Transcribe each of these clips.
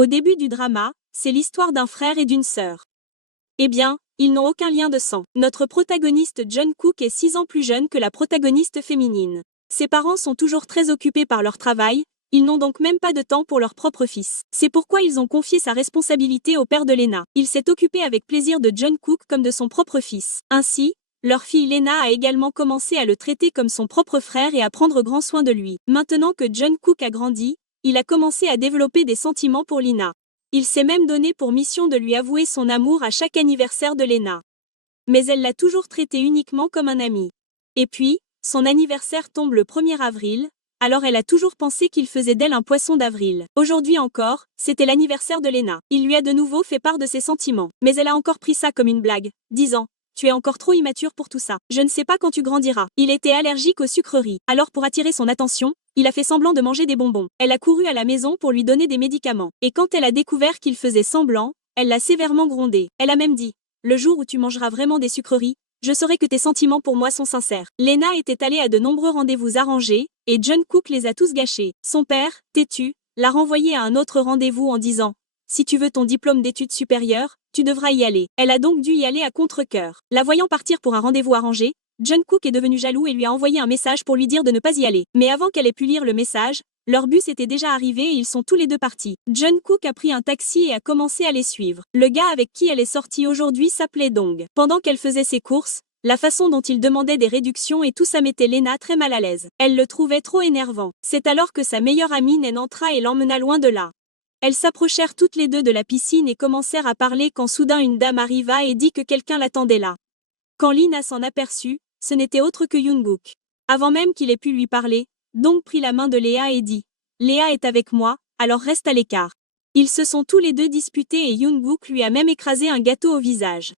Au début du drama, c'est l'histoire d'un frère et d'une sœur. Eh bien, ils n'ont aucun lien de sang. Notre protagoniste Jungkook est 6 ans plus jeune que la protagoniste féminine. Ses parents sont toujours très occupés par leur travail, ils n'ont donc même pas de temps pour leur propre fils. C'est pourquoi ils ont confié sa responsabilité au père de Lena. Il s'est occupé avec plaisir de Jungkook comme de son propre fils. Ainsi, leur fille Lena a également commencé à le traiter comme son propre frère et à prendre grand soin de lui. Maintenant que Jungkook a grandi, il a commencé à développer des sentiments pour Lena. Il s'est même donné pour mission de lui avouer son amour à chaque anniversaire de Lena. Mais elle l'a toujours traité uniquement comme un ami. Et puis, son anniversaire tombe le 1er avril, alors elle a toujours pensé qu'il faisait d'elle un poisson d'avril. Aujourd'hui encore, c'était l'anniversaire de Lena. Il lui a de nouveau fait part de ses sentiments. Mais elle a encore pris ça comme une blague, disant « Tu es encore trop immature pour tout ça. Je ne sais pas quand tu grandiras. » Il était allergique aux sucreries. Alors pour attirer son attention, il a fait semblant de manger des bonbons. Elle a couru à la maison pour lui donner des médicaments. Et quand elle a découvert qu'il faisait semblant, elle l'a sévèrement grondé. Elle a même dit « Le jour où tu mangeras vraiment des sucreries, je saurai que tes sentiments pour moi sont sincères. » Lena était allée à de nombreux rendez-vous arrangés, et Jungkook les a tous gâchés. Son père, têtu, l'a renvoyé à un autre rendez-vous en disant « Si tu veux ton diplôme d'études supérieures, tu devras y aller. » Elle a donc dû y aller à contre-cœur. La voyant partir pour un rendez-vous arrangé, Jungkook est devenu jaloux et lui a envoyé un message pour lui dire de ne pas y aller. Mais avant qu'elle ait pu lire le message, leur bus était déjà arrivé et ils sont tous les deux partis. Jungkook a pris un taxi et a commencé à les suivre. Le gars avec qui elle est sortie aujourd'hui s'appelait Dong. Pendant qu'elle faisait ses courses, la façon dont il demandait des réductions et tout ça mettait Lena très mal à l'aise. Elle le trouvait trop énervant. C'est alors que sa meilleure amie Nen entra et l'emmena loin de là. Elles s'approchèrent toutes les deux de la piscine et commencèrent à parler quand soudain une dame arriva et dit que quelqu'un l'attendait là. Quand Lena s'en aperçut, ce n'était autre que Jungkook. Avant même qu'il ait pu lui parler, Dong prit la main de Léa et dit « Léa est avec moi, alors reste à l'écart. » Ils se sont tous les deux disputés et Jungkook lui a même écrasé un gâteau au visage.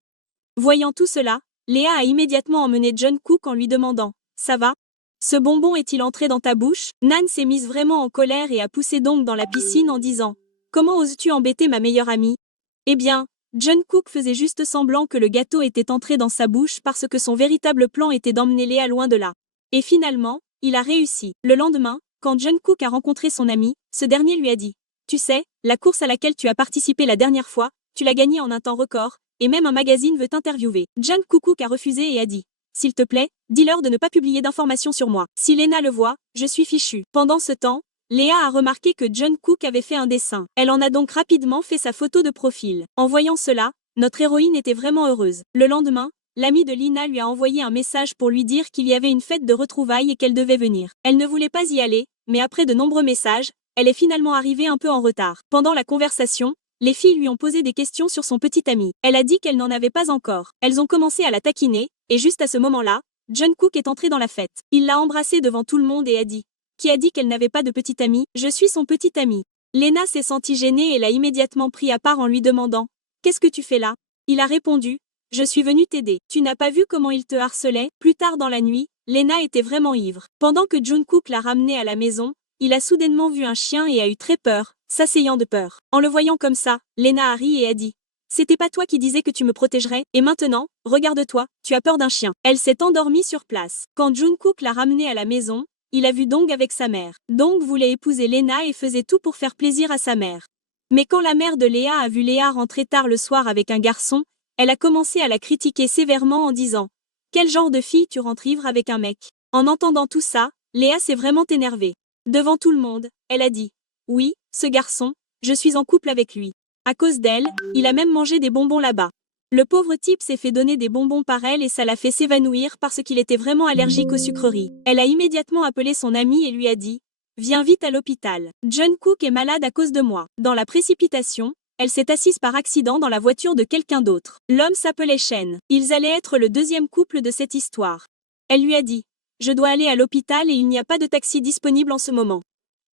Voyant tout cela, Léa a immédiatement emmené Jungkook en lui demandant « Ça va ? Ce bonbon est-il entré dans ta bouche ?» Nan s'est mise vraiment en colère et a poussé Dong dans la piscine en disant « Comment oses-tu embêter ma meilleure amie ?» Eh bien, Jungkook faisait juste semblant que le gâteau était entré dans sa bouche parce que son véritable plan était d'emmener Léa loin de là. Et finalement, il a réussi. Le lendemain, quand Jungkook a rencontré son ami, ce dernier lui a dit « Tu sais, la course à laquelle tu as participé la dernière fois, tu l'as gagnée en un temps record, et même un magazine veut t'interviewer. » Jungkook a refusé et a dit « S'il te plaît, dis-leur de ne pas publier d'informations sur moi. Si Lena le voit, je suis fichu. » Pendant ce temps, Léa a remarqué que Jungkook avait fait un dessin. Elle en a donc rapidement fait sa photo de profil. En voyant cela, notre héroïne était vraiment heureuse. Le lendemain, l'amie de Lena lui a envoyé un message pour lui dire qu'il y avait une fête de retrouvailles et qu'elle devait venir. Elle ne voulait pas y aller, mais après de nombreux messages, elle est finalement arrivée un peu en retard. Pendant la conversation, les filles lui ont posé des questions sur son petit ami. Elle a dit qu'elle n'en avait pas encore. Elles ont commencé à la taquiner, et juste à ce moment-là, Jungkook est entré dans la fête. Il l'a embrassée devant tout le monde et a dit « Qui a dit qu'elle n'avait pas de petit ami ? Je suis son petit ami. » Lena s'est sentie gênée et l'a immédiatement pris à part en lui demandant « Qu'est-ce que tu fais là ?» Il a répondu « Je suis venu t'aider. Tu n'as pas vu comment il te harcelait ?» Plus tard dans la nuit, Lena était vraiment ivre. Pendant que Jungkook l'a ramenée à la maison, il a soudainement vu un chien et a eu très peur, s'asseyant de peur. En le voyant comme ça, Lena a ri et a dit « C'était pas toi qui disais que tu me protégerais, et maintenant, regarde-toi, tu as peur d'un chien. » Elle s'est endormie sur place. Quand Jungkook l'a ramenée à la maison, il a vu Dong avec sa mère. Dong voulait épouser Lena et faisait tout pour faire plaisir à sa mère. Mais quand la mère de Léa a vu Léa rentrer tard le soir avec un garçon, elle a commencé à la critiquer sévèrement en disant « Quel genre de fille tu rentres ivre avec un mec ?» En entendant tout ça, Léa s'est vraiment énervée. Devant tout le monde, elle a dit « Oui, ce garçon, je suis en couple avec lui. À cause d'elle, il a même mangé des bonbons là-bas. » Le pauvre type s'est fait donner des bonbons par elle et ça l'a fait s'évanouir parce qu'il était vraiment allergique aux sucreries. Elle a immédiatement appelé son ami et lui a dit « Viens vite à l'hôpital. Jungkook est malade à cause de moi. » Dans la précipitation, elle s'est assise par accident dans la voiture de quelqu'un d'autre. L'homme s'appelait Shen. Ils allaient être le deuxième couple de cette histoire. Elle lui a dit « Je dois aller à l'hôpital et il n'y a pas de taxi disponible en ce moment.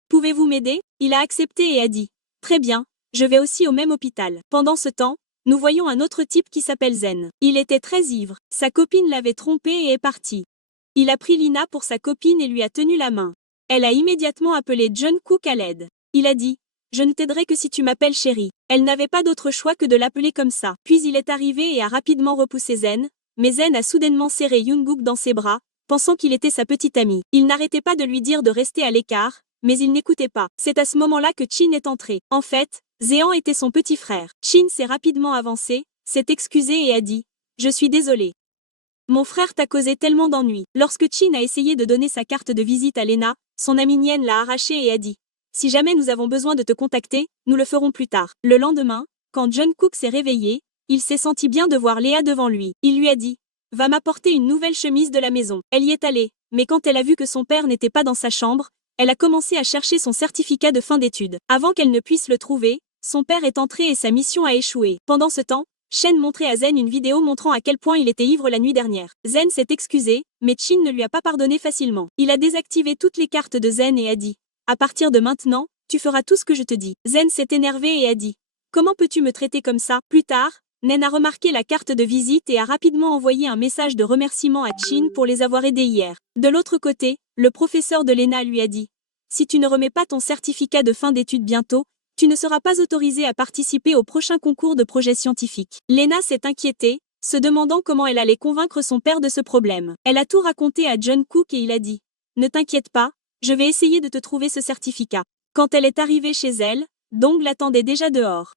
Pouvez-vous m'aider ?» Il a accepté et a dit « Très bien, je vais aussi au même hôpital. » Pendant ce temps, nous voyons un autre type qui s'appelle Zen. Il était très ivre. Sa copine l'avait trompé et est partie. Il a pris Lina pour sa copine et lui a tenu la main. Elle a immédiatement appelé Jungkook à l'aide. Il a dit « Je ne t'aiderai que si tu m'appelles chérie. » Elle n'avait pas d'autre choix que de l'appeler comme ça. Puis il est arrivé et a rapidement repoussé Zen, mais Zen a soudainement serré Jungkook dans ses bras, pensant qu'il était sa petite amie. Il n'arrêtait pas de lui dire de rester à l'écart, mais il n'écoutait pas. C'est à ce moment-là que Chin est entré. En fait, Zéan était son petit frère. Chin s'est rapidement avancé, s'est excusé et a dit « Je suis désolé. Mon frère t'a causé tellement d'ennuis. » Lorsque Chin a essayé de donner sa carte de visite à Lena, son amie Nien l'a arrachée et a dit « Si jamais nous avons besoin de te contacter, nous le ferons plus tard. » Le lendemain, quand Jungkook s'est réveillé, il s'est senti bien de voir Léa devant lui. Il lui a dit « Va m'apporter une nouvelle chemise de la maison. » Elle y est allée, mais quand elle a vu que son père n'était pas dans sa chambre, elle a commencé à chercher son certificat de fin d'études. Avant qu'elle ne puisse le trouver, son père est entré et sa mission a échoué. Pendant ce temps, Shen montrait à Zen une vidéo montrant à quel point il était ivre la nuit dernière. Zen s'est excusé, mais Chin ne lui a pas pardonné facilement. Il a désactivé toutes les cartes de Zen et a dit « À partir de maintenant, tu feras tout ce que je te dis. » Zen s'est énervé et a dit « Comment peux-tu me traiter comme ça ?» Plus tard, Nen a remarqué la carte de visite et a rapidement envoyé un message de remerciement à Chin pour les avoir aidés hier. De l'autre côté, le professeur de Lena lui a dit « Si tu ne remets pas ton certificat de fin d'études bientôt, tu ne seras pas autorisé à participer au prochain concours de projet scientifique. » Lena s'est inquiétée, se demandant comment elle allait convaincre son père de ce problème. Elle a tout raconté à Jungkook et il a dit « Ne t'inquiète pas, je vais essayer de te trouver ce certificat. » Quand elle est arrivée chez elle, Dong l'attendait déjà dehors.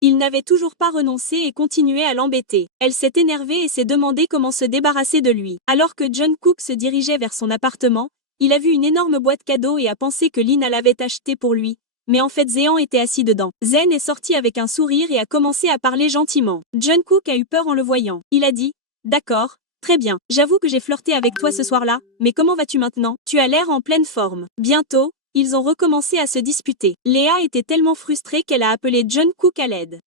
Il n'avait toujours pas renoncé et continuait à l'embêter. Elle s'est énervée et s'est demandé comment se débarrasser de lui. Alors que Jungkook se dirigeait vers son appartement, il a vu une énorme boîte cadeau et a pensé que Lina l'avait achetée pour lui. Mais en fait Zéan était assis dedans. Zen est sorti avec un sourire et a commencé à parler gentiment. Jungkook a eu peur en le voyant. Il a dit « D'accord, très bien, j'avoue que j'ai flirté avec toi ce soir-là, mais comment vas-tu maintenant? Tu as l'air en pleine forme. » Bientôt, ils ont recommencé à se disputer. Léa était tellement frustrée qu'elle a appelé Jungkook à l'aide.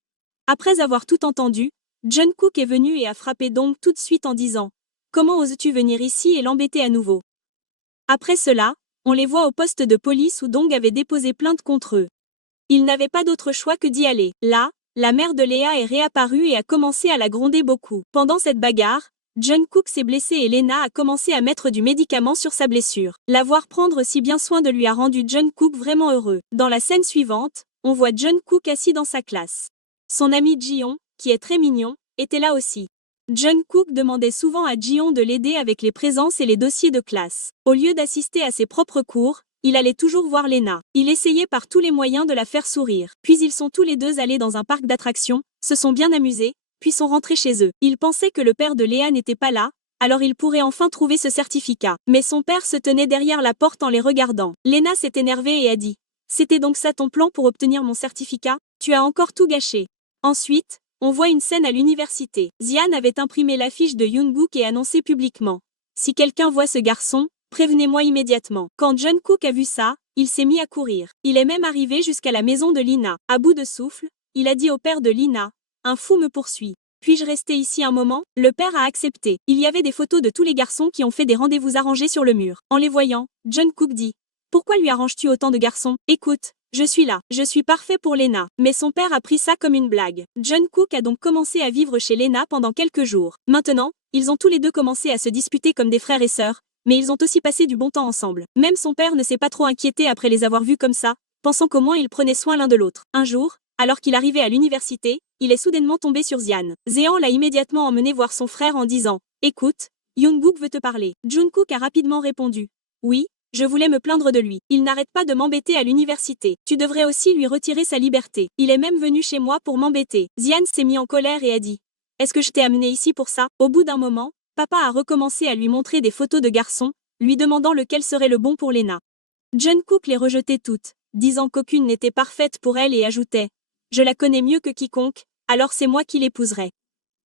Après avoir tout entendu, Jungkook est venu et a frappé Dong tout de suite en disant « Comment oses-tu venir ici et l'embêter à nouveau ?» Après cela, on les voit au poste de police où Dong avait déposé plainte contre eux. Ils n'avaient pas d'autre choix que d'y aller. Là, la mère de Léa est réapparue et a commencé à la gronder beaucoup. Pendant cette bagarre, Jungkook s'est blessé et Lena a commencé à mettre du médicament sur sa blessure. La voir prendre si bien soin de lui a rendu Jungkook vraiment heureux. Dans la scène suivante, on voit Jungkook assis dans sa classe. Son ami Jion, qui est très mignon, était là aussi. Jungkook demandait souvent à Jion de l'aider avec les présences et les dossiers de classe. Au lieu d'assister à ses propres cours, il allait toujours voir Lena. Il essayait par tous les moyens de la faire sourire. Puis ils sont tous les deux allés dans un parc d'attractions, se sont bien amusés, puis sont rentrés chez eux. Ils pensaient que le père de Léa n'était pas là, alors il pourrait enfin trouver ce certificat. Mais son père se tenait derrière la porte en les regardant. Lena s'est énervée et a dit « C'était donc ça ton plan pour obtenir mon certificat? Tu as encore tout gâché. » Ensuite, on voit une scène à l'université. Xian avait imprimé l'affiche de Jungkook et annoncé publiquement « Si quelqu'un voit ce garçon, prévenez-moi immédiatement. » Quand Jungkook a vu ça, il s'est mis à courir. Il est même arrivé jusqu'à la maison de Lina. À bout de souffle, il a dit au père de Lina « Un fou me poursuit. Puis-je rester ici un moment ?» Le père a accepté. Il y avait des photos de tous les garçons qui ont fait des rendez-vous arrangés sur le mur. En les voyant, Jungkook dit « Pourquoi lui arranges-tu autant de garçons? Écoute, je suis là. Je suis parfait pour Lena. » Mais son père a pris ça comme une blague. Jungkook a donc commencé à vivre chez Lena pendant quelques jours. Maintenant, ils ont tous les deux commencé à se disputer comme des frères et sœurs, mais ils ont aussi passé du bon temps ensemble. Même son père ne s'est pas trop inquiété après les avoir vus comme ça, pensant qu'au moins ils prenaient soin l'un de l'autre. Un jour, alors qu'il arrivait à l'université, il est soudainement tombé sur Xian. Zéan l'a immédiatement emmené voir son frère en disant « Écoute, Jungkook veut te parler. » Jungkook a rapidement répondu « Oui, je voulais me plaindre de lui. Il n'arrête pas de m'embêter à l'université. Tu devrais aussi lui retirer sa liberté. Il est même venu chez moi pour m'embêter. » Xian s'est mis en colère et a dit « Est-ce que je t'ai amené ici pour ça ?» Au bout d'un moment, papa a recommencé à lui montrer des photos de garçons, lui demandant lequel serait le bon pour Lena. Jungkook les rejetait toutes, disant qu'aucune n'était parfaite pour elle et ajoutait « Je la connais mieux que quiconque, alors c'est moi qui l'épouserai. »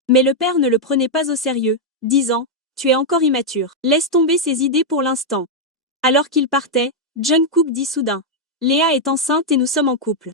Mais le père ne le prenait pas au sérieux, disant « Tu es encore immature. Laisse tomber ces idées pour l'instant. » Alors qu'il partait, Jungkook dit soudain « Léa est enceinte et nous sommes en couple. »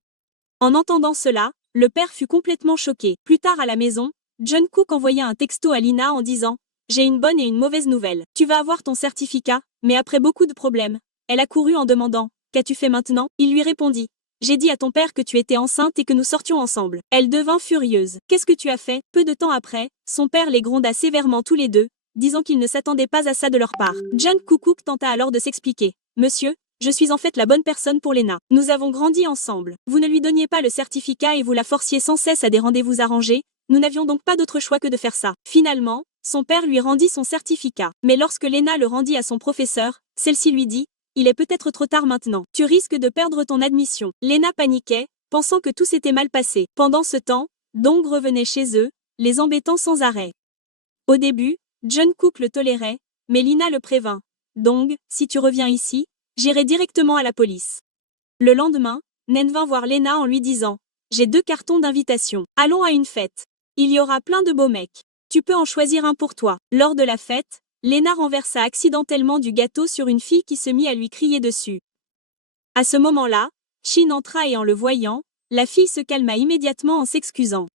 En entendant cela, le père fut complètement choqué. Plus tard à la maison, Jungkook envoya un texto à Lina en disant « J'ai une bonne et une mauvaise nouvelle. Tu vas avoir ton certificat, mais après beaucoup de problèmes. » Elle a couru en demandant « Qu'as-tu fait maintenant ?» Il lui répondit « J'ai dit à ton père que tu étais enceinte et que nous sortions ensemble. » Elle devint furieuse. « Qu'est-ce que tu as fait ?» Peu de temps après, son père les gronda sévèrement tous les deux, disant qu'il ne s'attendait pas à ça de leur part. Jungkook tenta alors de s'expliquer. « Monsieur, je suis en fait la bonne personne pour Lena. Nous avons grandi ensemble. Vous ne lui donniez pas le certificat et vous la forciez sans cesse à des rendez-vous arrangés. Nous n'avions donc pas d'autre choix que de faire ça. » Finalement, son père lui rendit son certificat. Mais lorsque Lena le rendit à son professeur, celle-ci lui dit « Il est peut-être trop tard maintenant. Tu risques de perdre ton admission. » Lena paniquait, pensant que tout s'était mal passé. Pendant ce temps, Dong revenait chez eux, les embêtant sans arrêt. Au début, Jungkook le tolérait, mais Lina le prévint. Dong, si tu reviens ici, j'irai directement à la police. Le lendemain, Nen vint voir Lena en lui disant: j'ai 2 cartons d'invitation. Allons à une fête. Il y aura plein de beaux mecs. Tu peux en choisir un pour toi. Lors de la fête, Lena renversa accidentellement du gâteau sur une fille qui se mit à lui crier dessus. À ce moment-là, Shin entra et en le voyant, la fille se calma immédiatement en s'excusant.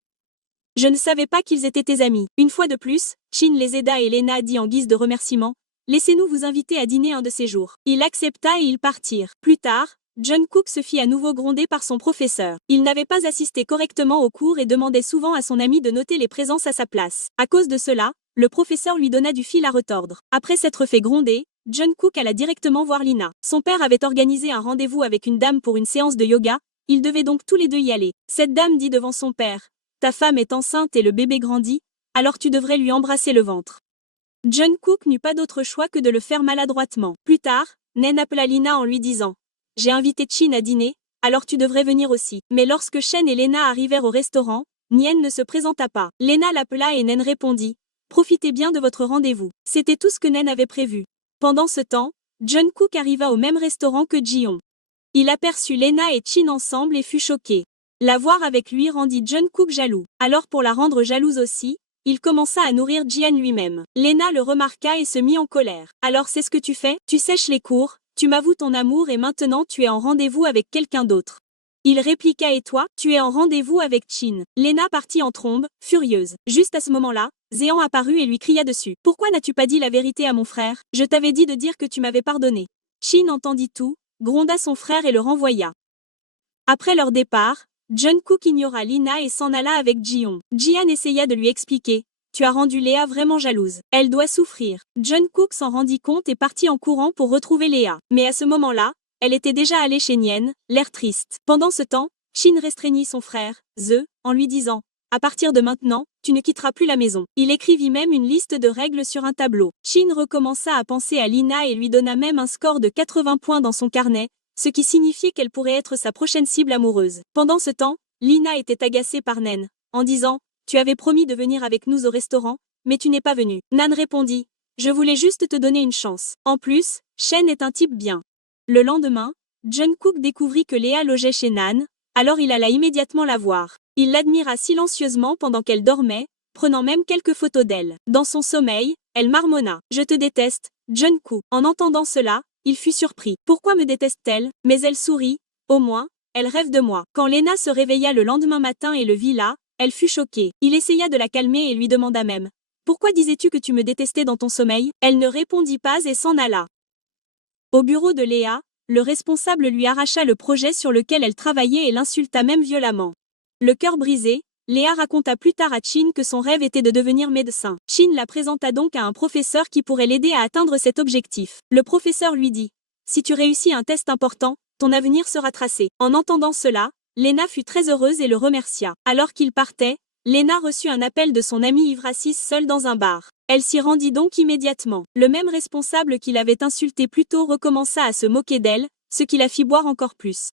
Je ne savais pas qu'ils étaient tes amis. Une fois de plus, Shin les aida et Lena dit en guise de remerciement: laissez-nous vous inviter à dîner un de ces jours. Il accepta et ils partirent. Plus tard, Jungkook se fit à nouveau gronder par son professeur. Il n'avait pas assisté correctement au cours et demandait souvent à son ami de noter les présences à sa place. À cause de cela, le professeur lui donna du fil à retordre. Après s'être fait gronder, Jungkook alla directement voir Lina. Son père avait organisé un rendez-vous avec une dame pour une séance de yoga, ils devaient donc tous les deux y aller. Cette dame dit devant son père: ta femme est enceinte et le bébé grandit, alors tu devrais lui embrasser le ventre. Jungkook n'eut pas d'autre choix que de le faire maladroitement. Plus tard, Nen appela Lina en lui disant: j'ai invité Chin à dîner, alors tu devrais venir aussi. Mais lorsque Shen et Lena arrivèrent au restaurant, Nien ne se présenta pas. Lena l'appela et Nen répondit: profitez bien de votre rendez-vous. C'était tout ce que Nen avait prévu. Pendant ce temps, Jungkook arriva au même restaurant que Jion. Il aperçut Lena et Chin ensemble et fut choqué. La voir avec lui rendit Jungkook jaloux. Alors pour la rendre jalouse aussi, il commença à nourrir Jian lui-même. Lena le remarqua et se mit en colère. Alors c'est ce que tu fais? Tu sèches les cours, tu m'avoues ton amour et maintenant tu es en rendez-vous avec quelqu'un d'autre. Il répliqua: et toi? Tu es en rendez-vous avec Chin. Lena partit en trombe, furieuse. Juste à ce moment-là, Zéan apparut et lui cria dessus: pourquoi n'as-tu pas dit la vérité à mon frère? Je t'avais dit de dire que tu m'avais pardonné. Chin entendit tout, gronda son frère et le renvoya. Après leur départ, Jungkook ignora Lina et s'en alla avec Jion. Jian essaya de lui expliquer: tu as rendu Léa vraiment jalouse. Elle doit souffrir. Jungkook s'en rendit compte et partit en courant pour retrouver Léa. Mais à ce moment-là, elle était déjà allée chez Nien, l'air triste. Pendant ce temps, Shin restreignit son frère, Ze, en lui disant: à partir de maintenant, tu ne quitteras plus la maison. Il écrivit même une liste de règles sur un tableau. Shin recommença à penser à Lina et lui donna même un score de 80 points dans son carnet, ce qui signifiait qu'elle pourrait être sa prochaine cible amoureuse. Pendant ce temps, Lina était agacée par Nen, en disant: tu avais promis de venir avec nous au restaurant, mais tu n'es pas venu. Nan répondit: je voulais juste te donner une chance. En plus, Shen est un type bien. Le lendemain, Jungkook découvrit que Léa logeait chez Nan, alors il alla immédiatement la voir. Il l'admira silencieusement pendant qu'elle dormait, prenant même quelques photos d'elle. Dans son sommeil, elle marmonna: je te déteste, Jungkook. En entendant cela, il fut surpris. Pourquoi me déteste-t-elle? Mais elle sourit: au moins, elle rêve de moi. Quand Lena se réveilla le lendemain matin et le vit là, elle fut choquée. Il essaya de la calmer et lui demanda même: pourquoi disais-tu que tu me détestais dans ton sommeil? Elle ne répondit pas et s'en alla. Au bureau de Léa, le responsable lui arracha le projet sur lequel elle travaillait et l'insulta même violemment. Le cœur brisé, Léa raconta plus tard à Chin que son rêve était de devenir médecin. Chin la présenta donc à un professeur qui pourrait l'aider à atteindre cet objectif. Le professeur lui dit: si tu réussis un test important, ton avenir sera tracé. En entendant cela, Lena fut très heureuse et le remercia. Alors qu'il partait, Lena reçut un appel de son amie ivre assise seule dans un bar. Elle s'y rendit donc immédiatement. Le même responsable qui l'avait insultée plus tôt recommença à se moquer d'elle, ce qui la fit boire encore plus.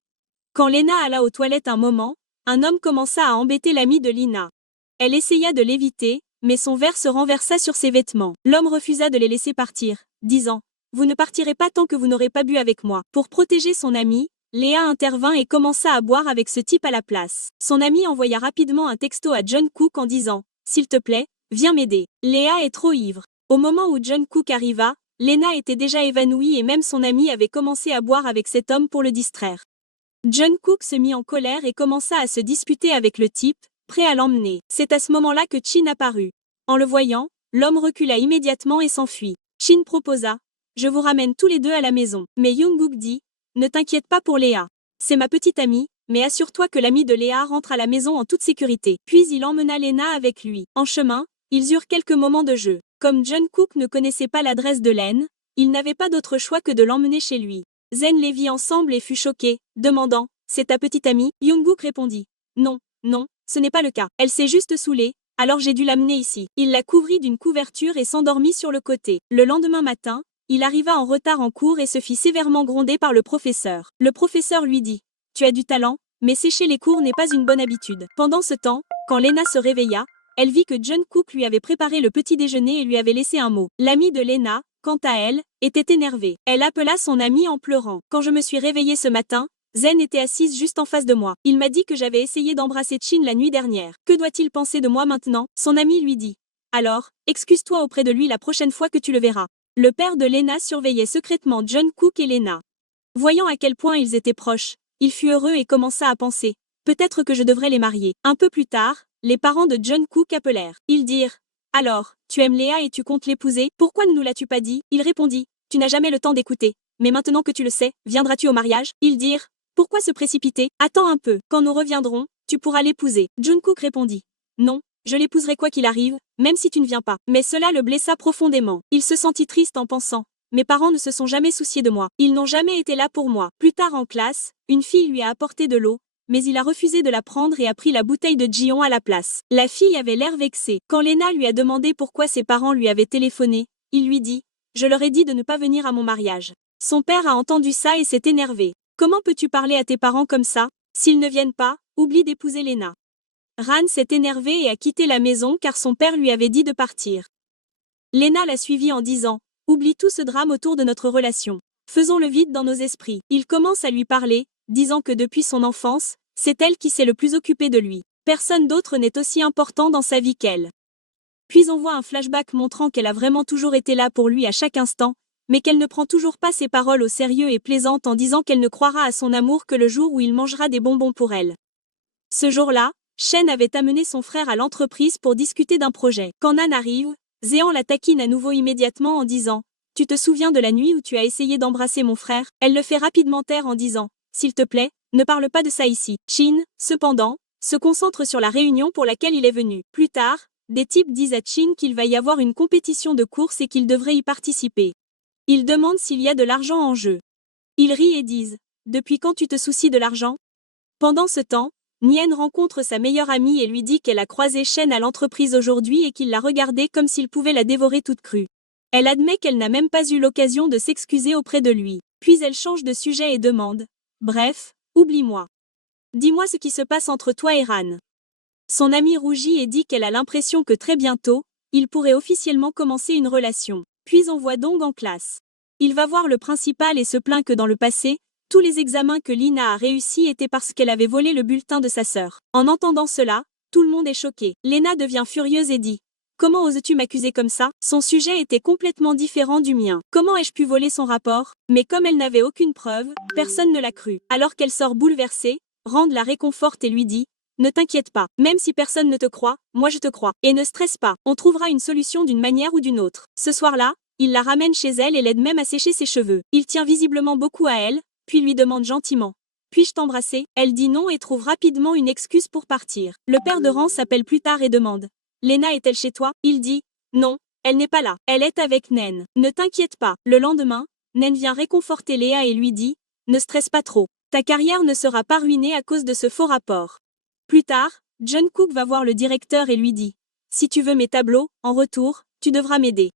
Quand Lena alla aux toilettes un moment, un homme commença à embêter l'amie de Lina. Elle essaya de l'éviter, mais son verre se renversa sur ses vêtements. L'homme refusa de les laisser partir, disant: vous ne partirez pas tant que vous n'aurez pas bu avec moi. Pour protéger son amie, Léa intervint et commença à boire avec ce type à la place. Son ami envoya rapidement un texto à Jungkook en disant: s'il te plaît, viens m'aider. Léa est trop ivre. Au moment où Jungkook arriva, Lena était déjà évanouie et même son ami avait commencé à boire avec cet homme pour le distraire. Jungkook se mit en colère et commença à se disputer avec le type, prêt à l'emmener. C'est à ce moment-là que Chin apparut. En le voyant, l'homme recula immédiatement et s'enfuit. Chin proposa: je vous ramène tous les deux à la maison. Mais Jungkook dit: ne t'inquiète pas pour Léa. C'est ma petite amie, mais assure-toi que l'ami de Léa rentre à la maison en toute sécurité. Puis il emmena Lena avec lui. En chemin, ils eurent quelques moments de jeu. Comme Jungkook ne connaissait pas l'adresse de Len, il n'avait pas d'autre choix que de l'emmener chez lui. Zen les vit ensemble et fut choqué, demandant: c'est ta petite amie? Jungkook répondit: non, non, ce n'est pas le cas. Elle s'est juste saoulée, alors j'ai dû l'amener ici. Il la couvrit d'une couverture et s'endormit sur le côté. Le lendemain matin, il arriva en retard en cours et se fit sévèrement gronder par le professeur. Le professeur lui dit: tu as du talent, Mais sécher les cours n'est pas une bonne habitude. Pendant ce temps, quand Lena se réveilla, elle vit que Jungkook lui avait préparé le petit déjeuner et lui avait laissé un mot. L'amie de Lena, quant à elle, était énervée. Elle appela son amie en pleurant. Quand je me suis réveillée ce matin, Zen était assise juste en face de moi. Il m'a dit que j'avais essayé d'embrasser Chin la nuit dernière. Que doit-il penser de moi maintenant? Son amie lui dit. Alors, excuse-toi auprès de lui la prochaine fois que tu le verras. Le père de Lena surveillait secrètement Jungkook et Lena. Voyant à quel point ils étaient proches, il fut heureux et commença à penser. Peut-être que je devrais les marier. Un peu plus tard, les parents de Jungkook appelèrent. Ils dirent. Alors, tu aimes Léa et tu comptes l'épouser? Pourquoi ne nous l'as-tu pas dit? Il répondit. Tu n'as jamais le temps d'écouter. Mais maintenant que tu le sais, viendras-tu au mariage? Ils dirent. Pourquoi se précipiter? Attends un peu. Quand nous reviendrons, tu pourras l'épouser. Jungkook répondit. Non, je l'épouserai quoi qu'il arrive, même si tu ne viens pas. Mais cela le blessa profondément. Il se sentit triste en pensant. Mes parents ne se sont jamais souciés de moi. Ils n'ont jamais été là pour moi. Plus tard en classe, une fille lui a apporté de l'eau, mais il a refusé de la prendre et a pris la bouteille de Jion à la place. La fille avait l'air vexée. Quand Lena lui a demandé pourquoi ses parents lui avaient téléphoné, il lui dit « Je leur ai dit de ne pas venir à mon mariage ». Son père a entendu ça et s'est énervé. Comment peux-tu parler à tes parents comme ça? S'ils ne viennent pas, oublie d'épouser Lena. Ran s'est énervé et a quitté la maison car son père lui avait dit de partir. Lena l'a suivi en disant « Oublie tout ce drame autour de notre relation. Faisons le vide dans nos esprits. » Il commence à lui parler, disant que depuis son enfance, c'est elle qui s'est le plus occupée de lui. Personne d'autre n'est aussi important dans sa vie qu'elle. Puis on voit un flashback montrant qu'elle a vraiment toujours été là pour lui à chaque instant, mais qu'elle ne prend toujours pas ses paroles au sérieux et plaisante en disant qu'elle ne croira à son amour que le jour où il mangera des bonbons pour elle. Ce jour-là, Shen avait amené son frère à l'entreprise pour discuter d'un projet. Quand Nan arrive, Zéan la taquine à nouveau immédiatement en disant « Tu te souviens de la nuit où tu as essayé d'embrasser mon frère ?» Elle le fait rapidement taire en disant « S'il te plaît, ne parle pas de ça ici. » Chin, cependant, se concentre sur la réunion pour laquelle il est venu. Plus tard, des types disent à Chin qu'il va y avoir une compétition de course et qu'il devrait y participer. Ils demandent s'il y a de l'argent en jeu. Ils rient et disent « Depuis quand tu te soucies de l'argent ?» Pendant ce temps, Nien rencontre sa meilleure amie et lui dit qu'elle a croisé Shen à l'entreprise aujourd'hui et qu'il l'a regardée comme s'il pouvait la dévorer toute crue. Elle admet qu'elle n'a même pas eu l'occasion de s'excuser auprès de lui. Puis elle change de sujet et demande « Bref, oublie-moi. Dis-moi ce qui se passe entre toi et Ran. » Son amie rougit et dit qu'elle a l'impression que très bientôt, il pourrait officiellement commencer une relation. Puis on voit Dong en classe. Il va voir le principal et se plaint que dans le passé, tous les examens que Lina a réussi étaient parce qu'elle avait volé le bulletin de sa sœur. En entendant cela, tout le monde est choqué. Lena devient furieuse et dit « Comment oses-tu m'accuser comme ça ?» Son sujet était complètement différent du mien. Comment ai-je pu voler son rapport? Mais comme elle n'avait aucune preuve, personne ne l'a cru. Alors qu'elle sort bouleversée, Rand la réconforte et lui dit « Ne t'inquiète pas, même si personne ne te croit, moi je te crois. Et ne stresse pas, on trouvera une solution d'une manière ou d'une autre. » Ce soir-là, il la ramène chez elle et l'aide même à sécher ses cheveux. Il tient visiblement beaucoup à elle, puis lui demande gentiment « Puis-je t'embrasser ?» Elle dit non et trouve rapidement une excuse pour partir. Le père de Rand s'appelle plus tard et demande « Lena est-elle chez toi ?» Il dit « Non, elle n'est pas là, elle est avec Nen. Ne t'inquiète pas. » Le lendemain, Nen vient réconforter Léa et lui dit « Ne stresse pas trop. Ta carrière ne sera pas ruinée à cause de ce faux rapport. » Plus tard, Jungkook va voir le directeur et lui dit « Si tu veux mes tableaux, en retour, tu devras m'aider.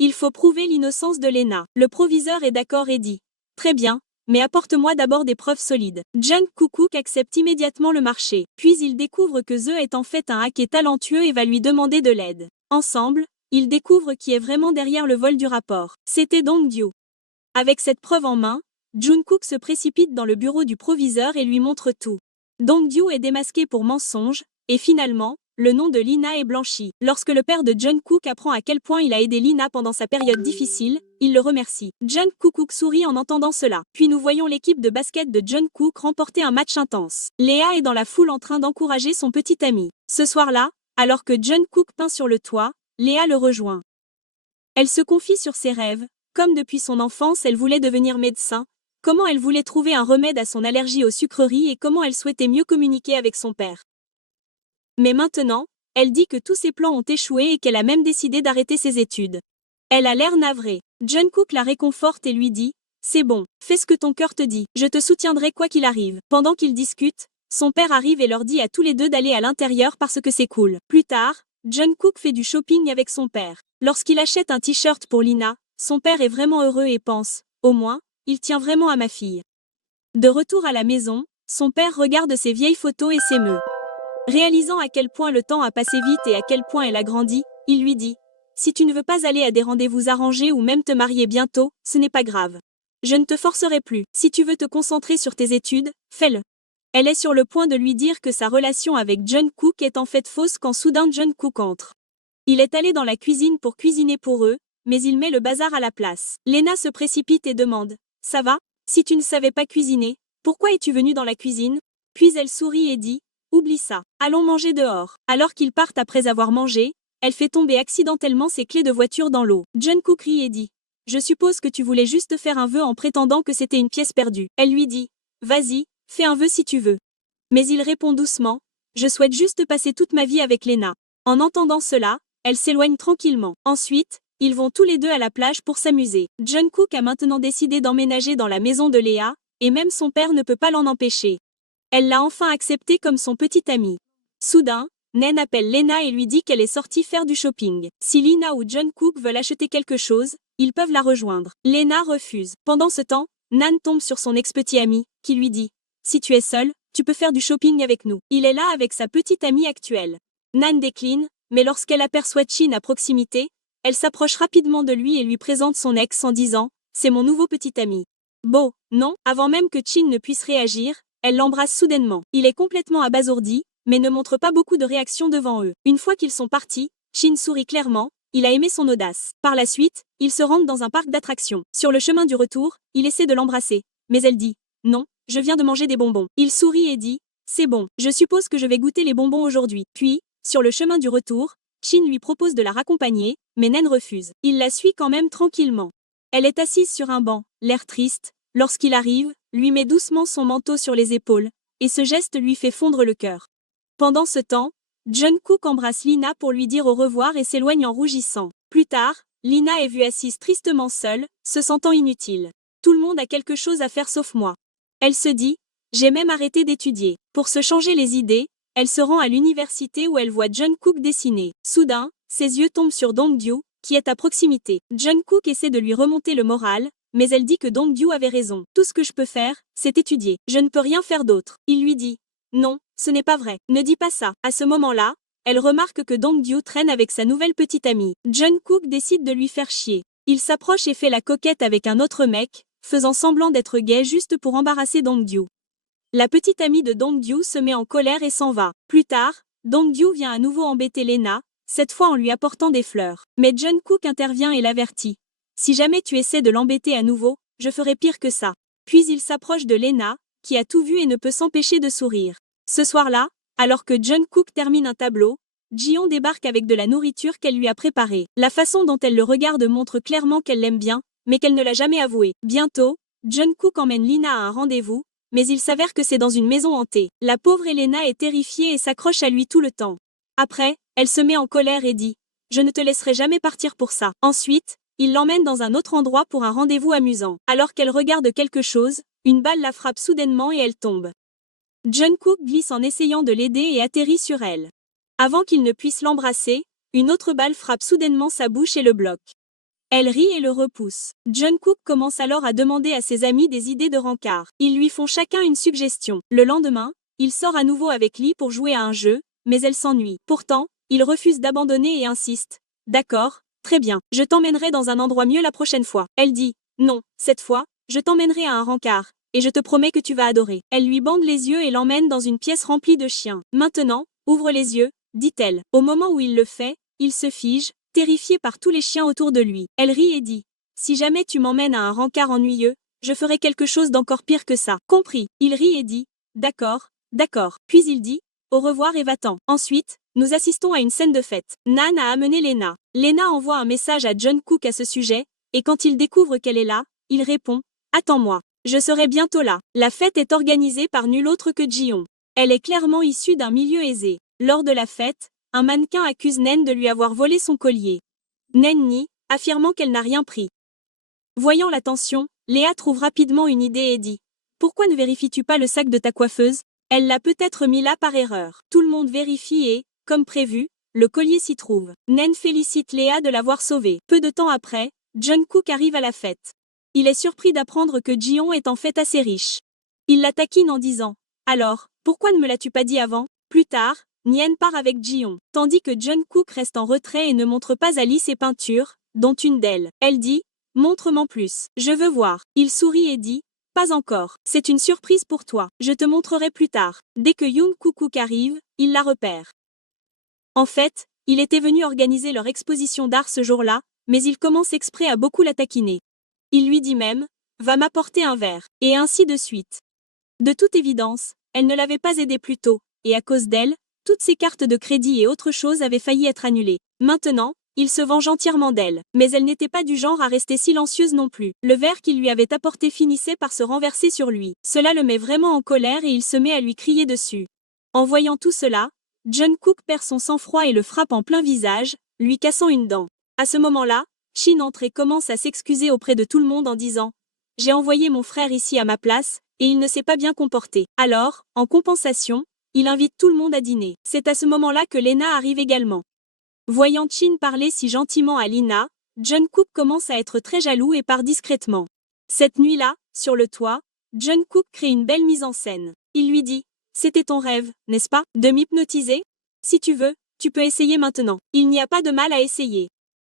Il faut prouver l'innocence de Lena. » Le proviseur est d'accord et dit « Très bien. Mais apporte-moi d'abord des preuves solides. » Jungkook accepte immédiatement le marché. Puis il découvre que Ze est en fait un hacker talentueux et va lui demander de l'aide. Ensemble, ils découvrent qui est vraiment derrière le vol du rapport. C'était Dongdio. Avec cette preuve en main, Jungkook se précipite dans le bureau du proviseur et lui montre tout. Dongdio est démasqué pour mensonge, et finalement, le nom de Lina est blanchi. Lorsque le père de Jungkook apprend à quel point il a aidé Lina pendant sa période difficile, il le remercie. Jungkook sourit en entendant cela. Puis nous voyons l'équipe de basket de Jungkook remporter un match intense. Léa est dans la foule en train d'encourager son petit ami. Ce soir-là, alors que Jungkook peint sur le toit, Léa le rejoint. Elle se confie sur ses rêves, comme depuis son enfance elle voulait devenir médecin, comment elle voulait trouver un remède à son allergie aux sucreries et comment elle souhaitait mieux communiquer avec son père. Mais maintenant, elle dit que tous ses plans ont échoué et qu'elle a même décidé d'arrêter ses études. Elle a l'air navrée. Jungkook la réconforte et lui dit « C'est bon, fais ce que ton cœur te dit, je te soutiendrai quoi qu'il arrive. » Pendant qu'ils discutent, son père arrive et leur dit à tous les deux d'aller à l'intérieur parce que c'est cool. Plus tard, Jungkook fait du shopping avec son père. Lorsqu'il achète un t-shirt pour Lina, son père est vraiment heureux et pense « Au moins, il tient vraiment à ma fille. » De retour à la maison, Son père regarde ses vieilles photos et s'émeut. Réalisant à quel point le temps a passé vite et à quel point elle a grandi, il lui dit « Si tu ne veux pas aller à des rendez-vous arrangés ou même te marier bientôt, ce n'est pas grave. Je ne te forcerai plus. Si tu veux te concentrer sur tes études, fais-le. » Elle est sur le point de lui dire que sa relation avec John Cook est en fait fausse quand soudain John Cook entre. Il est allé dans la cuisine pour cuisiner pour eux, mais il met le bazar à la place. Lena se précipite et demande « Ça va? Si tu ne savais pas cuisiner, pourquoi es-tu venue dans la cuisine ?» Puis elle sourit et dit « Oublie ça, allons manger dehors. » Alors qu'ils partent après avoir mangé, elle fait tomber accidentellement ses clés de voiture dans l'eau. John Cook rit et dit « Je suppose que tu voulais juste faire un vœu en prétendant que c'était une pièce perdue. » Elle lui dit « Vas-y, fais un vœu si tu veux. » Mais il répond doucement « Je souhaite juste passer toute ma vie avec Lena. » En entendant cela, elle s'éloigne tranquillement. Ensuite, ils vont tous les deux à la plage pour s'amuser. John Cook a maintenant décidé d'emménager dans la maison de Léa, et même son père ne peut pas l'en empêcher. Elle l'a enfin accepté comme son petit ami. Soudain, Nan appelle Lena et lui dit qu'elle est sortie faire du shopping. Si Lena ou John Cook veulent acheter quelque chose, ils peuvent la rejoindre. Lena refuse. Pendant ce temps, Nan tombe sur son ex-petit ami, qui lui dit « Si tu es seul, tu peux faire du shopping avec nous. » Il est là avec sa petite amie actuelle. Nan décline, mais lorsqu'elle aperçoit Chin à proximité, elle s'approche rapidement de lui et lui présente son ex en disant « C'est mon nouveau petit ami. » Bon, non, avant même que Chin ne puisse réagir, elle l'embrasse soudainement. Il est complètement abasourdi, mais ne montre pas beaucoup de réaction devant eux. Une fois qu'ils sont partis, Chin sourit clairement, il a aimé son audace. Par la suite, ils se rendent dans un parc d'attractions. Sur le chemin du retour, il essaie de l'embrasser, mais elle dit « Non, je viens de manger des bonbons. » Il sourit et dit « C'est bon, je suppose que je vais goûter les bonbons aujourd'hui. » Puis, sur le chemin du retour, Chin lui propose de la raccompagner, mais Nan refuse. Il la suit quand même tranquillement. Elle est assise sur un banc, l'air triste, lorsqu'il arrive, lui met doucement son manteau sur les épaules, et ce geste lui fait fondre le cœur. Pendant ce temps, John Cook embrasse Lina pour lui dire au revoir et s'éloigne en rougissant. Plus tard, Lina est vue assise tristement seule, se sentant inutile. Tout le monde a quelque chose à faire sauf moi. Elle se dit, j'ai même arrêté d'étudier. Pour se changer les idées, elle se rend à l'université où elle voit John Cook dessiner. Soudain, ses yeux tombent sur Dongdu, qui est à proximité. John Cook essaie de lui remonter le moral, mais elle dit que Dongdu avait raison. Tout ce que je peux faire, c'est étudier. Je ne peux rien faire d'autre. Il lui dit, non, ce n'est pas vrai. Ne dis pas ça. À ce moment-là, elle remarque que Dongdu traîne avec sa nouvelle petite amie. John Cook décide de lui faire chier. Il s'approche et fait la coquette avec un autre mec, faisant semblant d'être gay juste pour embarrasser Dongdu. La petite amie de Dongdu se met en colère et s'en va. Plus tard, Dongdu vient à nouveau embêter Lena, cette fois en lui apportant des fleurs. Mais John Cook intervient et l'avertit. Si jamais tu essaies de l'embêter à nouveau, je ferai pire que ça. Puis il s'approche de Lena, qui a tout vu et ne peut s'empêcher de sourire. Ce soir-là, alors que John Cook termine un tableau, Jion débarque avec de la nourriture qu'elle lui a préparée. La façon dont elle le regarde montre clairement qu'elle l'aime bien, mais qu'elle ne l'a jamais avoué. Bientôt, John Cook emmène Lina à un rendez-vous, mais il s'avère que c'est dans une maison hantée. La pauvre Elena est terrifiée et s'accroche à lui tout le temps. Après, elle se met en colère et dit « Je ne te laisserai jamais partir pour ça. » Ensuite, il l'emmène dans un autre endroit pour un rendez-vous amusant. Alors qu'elle regarde quelque chose, une balle la frappe soudainement et elle tombe. John Cook glisse en essayant de l'aider et atterrit sur elle. Avant qu'il ne puisse l'embrasser, une autre balle frappe soudainement sa bouche et le bloque. Elle rit et le repousse. John Cook commence alors à demander à ses amis des idées de rencard. Ils lui font chacun une suggestion. Le lendemain, il sort à nouveau avec Lee pour jouer à un jeu, mais elle s'ennuie. Pourtant, il refuse d'abandonner et insiste. D'accord, très bien, je t'emmènerai dans un endroit mieux la prochaine fois. Elle dit, non, cette fois, je t'emmènerai à un rencard, et je te promets que tu vas adorer. Elle lui bande les yeux et l'emmène dans une pièce remplie de chiens. Maintenant, ouvre les yeux, dit-elle. Au moment où il le fait, il se fige, terrifié par tous les chiens autour de lui. Elle rit et dit, si jamais tu m'emmènes à un rencard ennuyeux, je ferai quelque chose d'encore pire que ça. Compris. Il rit et dit, d'accord, d'accord. Puis il dit, au revoir et va-t'en. Ensuite, nous assistons à une scène de fête. Nan a amené Lena. Lena envoie un message à John Cook à ce sujet, et quand il découvre qu'elle est là, il répond, attends-moi, je serai bientôt là. La fête est organisée par nul autre que Jion. Elle est clairement issue d'un milieu aisé. Lors de la fête, un mannequin accuse Nen de lui avoir volé son collier. Nen nie, affirmant qu'elle n'a rien pris. Voyant la tension, Léa trouve rapidement une idée et dit « Pourquoi ne vérifies-tu pas le sac de ta coiffeuse? Elle l'a peut-être mis là par erreur. » Tout le monde vérifie et, comme prévu, le collier s'y trouve. Nen félicite Léa de l'avoir sauvée. Peu de temps après, John Cook arrive à la fête. Il est surpris d'apprendre que Jion est en fait assez riche. Il la taquine en disant Alors, pourquoi ne me l'as-tu pas dit avant? Plus tard, Nien part avec Jion, tandis que Jungkook reste en retrait et ne montre pas à Lee ses peintures, dont une d'elles. Elle dit, montre-m'en plus. Je veux voir. Il sourit et dit, pas encore. C'est une surprise pour toi. Je te montrerai plus tard. Dès que Jungkook arrive, il la repère. En fait, il était venu organiser leur exposition d'art ce jour-là, mais il commence exprès à beaucoup la taquiner. Il lui dit même, va m'apporter un verre, et ainsi de suite. De toute évidence, elle ne l'avait pas aidé plus tôt, et à cause d'elle, toutes ses cartes de crédit et autres choses avaient failli être annulées. Maintenant, il se venge entièrement d'elle, mais elle n'était pas du genre à rester silencieuse non plus. Le verre qu'il lui avait apporté finissait par se renverser sur lui. Cela le met vraiment en colère et il se met à lui crier dessus. En voyant tout cela, Jungkook perd son sang-froid et le frappe en plein visage, lui cassant une dent. À ce moment-là, Shin entre et commence à s'excuser auprès de tout le monde en disant « J'ai envoyé mon frère ici à ma place, et il ne s'est pas bien comporté. » Alors, en compensation, il invite tout le monde à dîner. C'est à ce moment-là que Lena arrive également. Voyant Shin parler si gentiment à Lina, Jungkook commence à être très jaloux et part discrètement. Cette nuit-là, sur le toit, Jungkook crée une belle mise en scène. Il lui dit « C'était ton rêve, n'est-ce pas, de m'hypnotiser? Si tu veux, tu peux essayer maintenant. Il n'y a pas de mal à essayer. »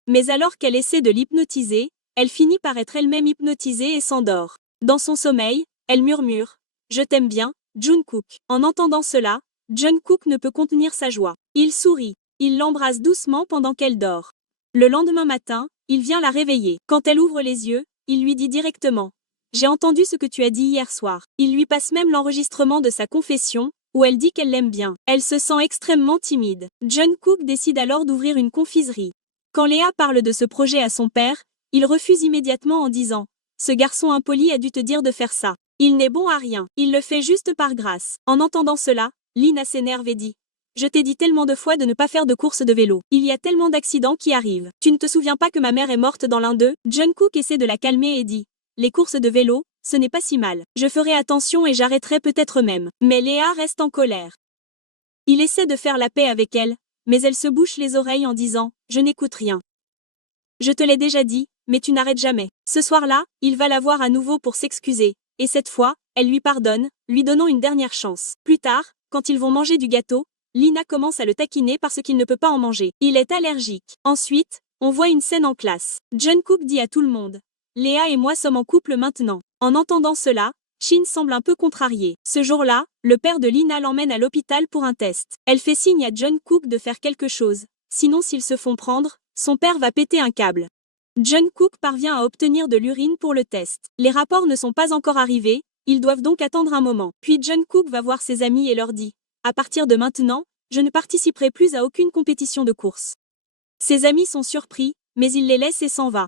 Mais alors qu'elle essaie de l'hypnotiser, elle finit par être elle-même hypnotisée et s'endort. Dans son sommeil, elle murmure « Je t'aime bien, Jungkook. » En entendant cela, Jungkook ne peut contenir sa joie. Il sourit. Il l'embrasse doucement pendant qu'elle dort. Le lendemain matin, il vient la réveiller. Quand elle ouvre les yeux, il lui dit directement « J'ai entendu ce que tu as dit hier soir. » Il lui passe même l'enregistrement de sa confession, où elle dit qu'elle l'aime bien. Elle se sent extrêmement timide. Jungkook décide alors d'ouvrir une confiserie. Quand Léa parle de ce projet à son père, il refuse immédiatement en disant « Ce garçon impoli a dû te dire de faire ça. Il n'est bon à rien. Il le fait juste par grâce. » En entendant cela, Lina s'énerve et dit « Je t'ai dit tellement de fois de ne pas faire de course de vélo. Il y a tellement d'accidents qui arrivent. Tu ne te souviens pas que ma mère est morte dans l'un d'eux ?» Jungkook essaie de la calmer et dit « Les courses de vélo, ce n'est pas si mal. Je ferai attention et j'arrêterai peut-être même. » Mais Léa reste en colère. Il essaie de faire la paix avec elle, mais elle se bouche les oreilles en disant « Je n'écoute rien. Je te l'ai déjà dit, mais tu n'arrêtes jamais. » Ce soir-là, il va la voir à nouveau pour s'excuser, et cette fois, elle lui pardonne, lui donnant une dernière chance. Plus tard, quand ils vont manger du gâteau, Lina commence à le taquiner parce qu'il ne peut pas en manger. Il est allergique. Ensuite, on voit une scène en classe. Jungkook dit à tout le monde « Léa et moi sommes en couple maintenant. » En entendant cela, Shin semble un peu contrarié. Ce jour-là, le père de Lina l'emmène à l'hôpital pour un test. Elle fait signe à Jungkook de faire quelque chose. Sinon s'ils se font prendre, son père va péter un câble. Jungkook parvient à obtenir de l'urine pour le test. Les rapports ne sont pas encore arrivés, ils doivent donc attendre un moment. Puis Jungkook va voir ses amis et leur dit « À partir de maintenant, je ne participerai plus à aucune compétition de course. » Ses amis sont surpris, mais il les laisse et s'en va.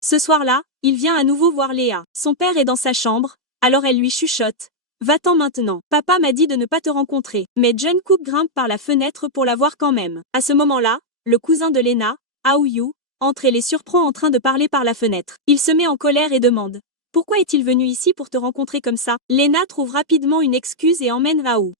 Ce soir-là, il vient à nouveau voir Léa. Son père est dans sa chambre, alors elle lui chuchote « Va-t'en maintenant. Papa m'a dit de ne pas te rencontrer. » Mais Jungkook grimpe par la fenêtre pour la voir quand même. À ce moment-là, le cousin de Lena, Aoyu, entre et les surprend en train de parler par la fenêtre. Il se met en colère et demande « Pourquoi est-il venu ici pour te rencontrer comme ça ?» Lena trouve rapidement une excuse et emmène Aou.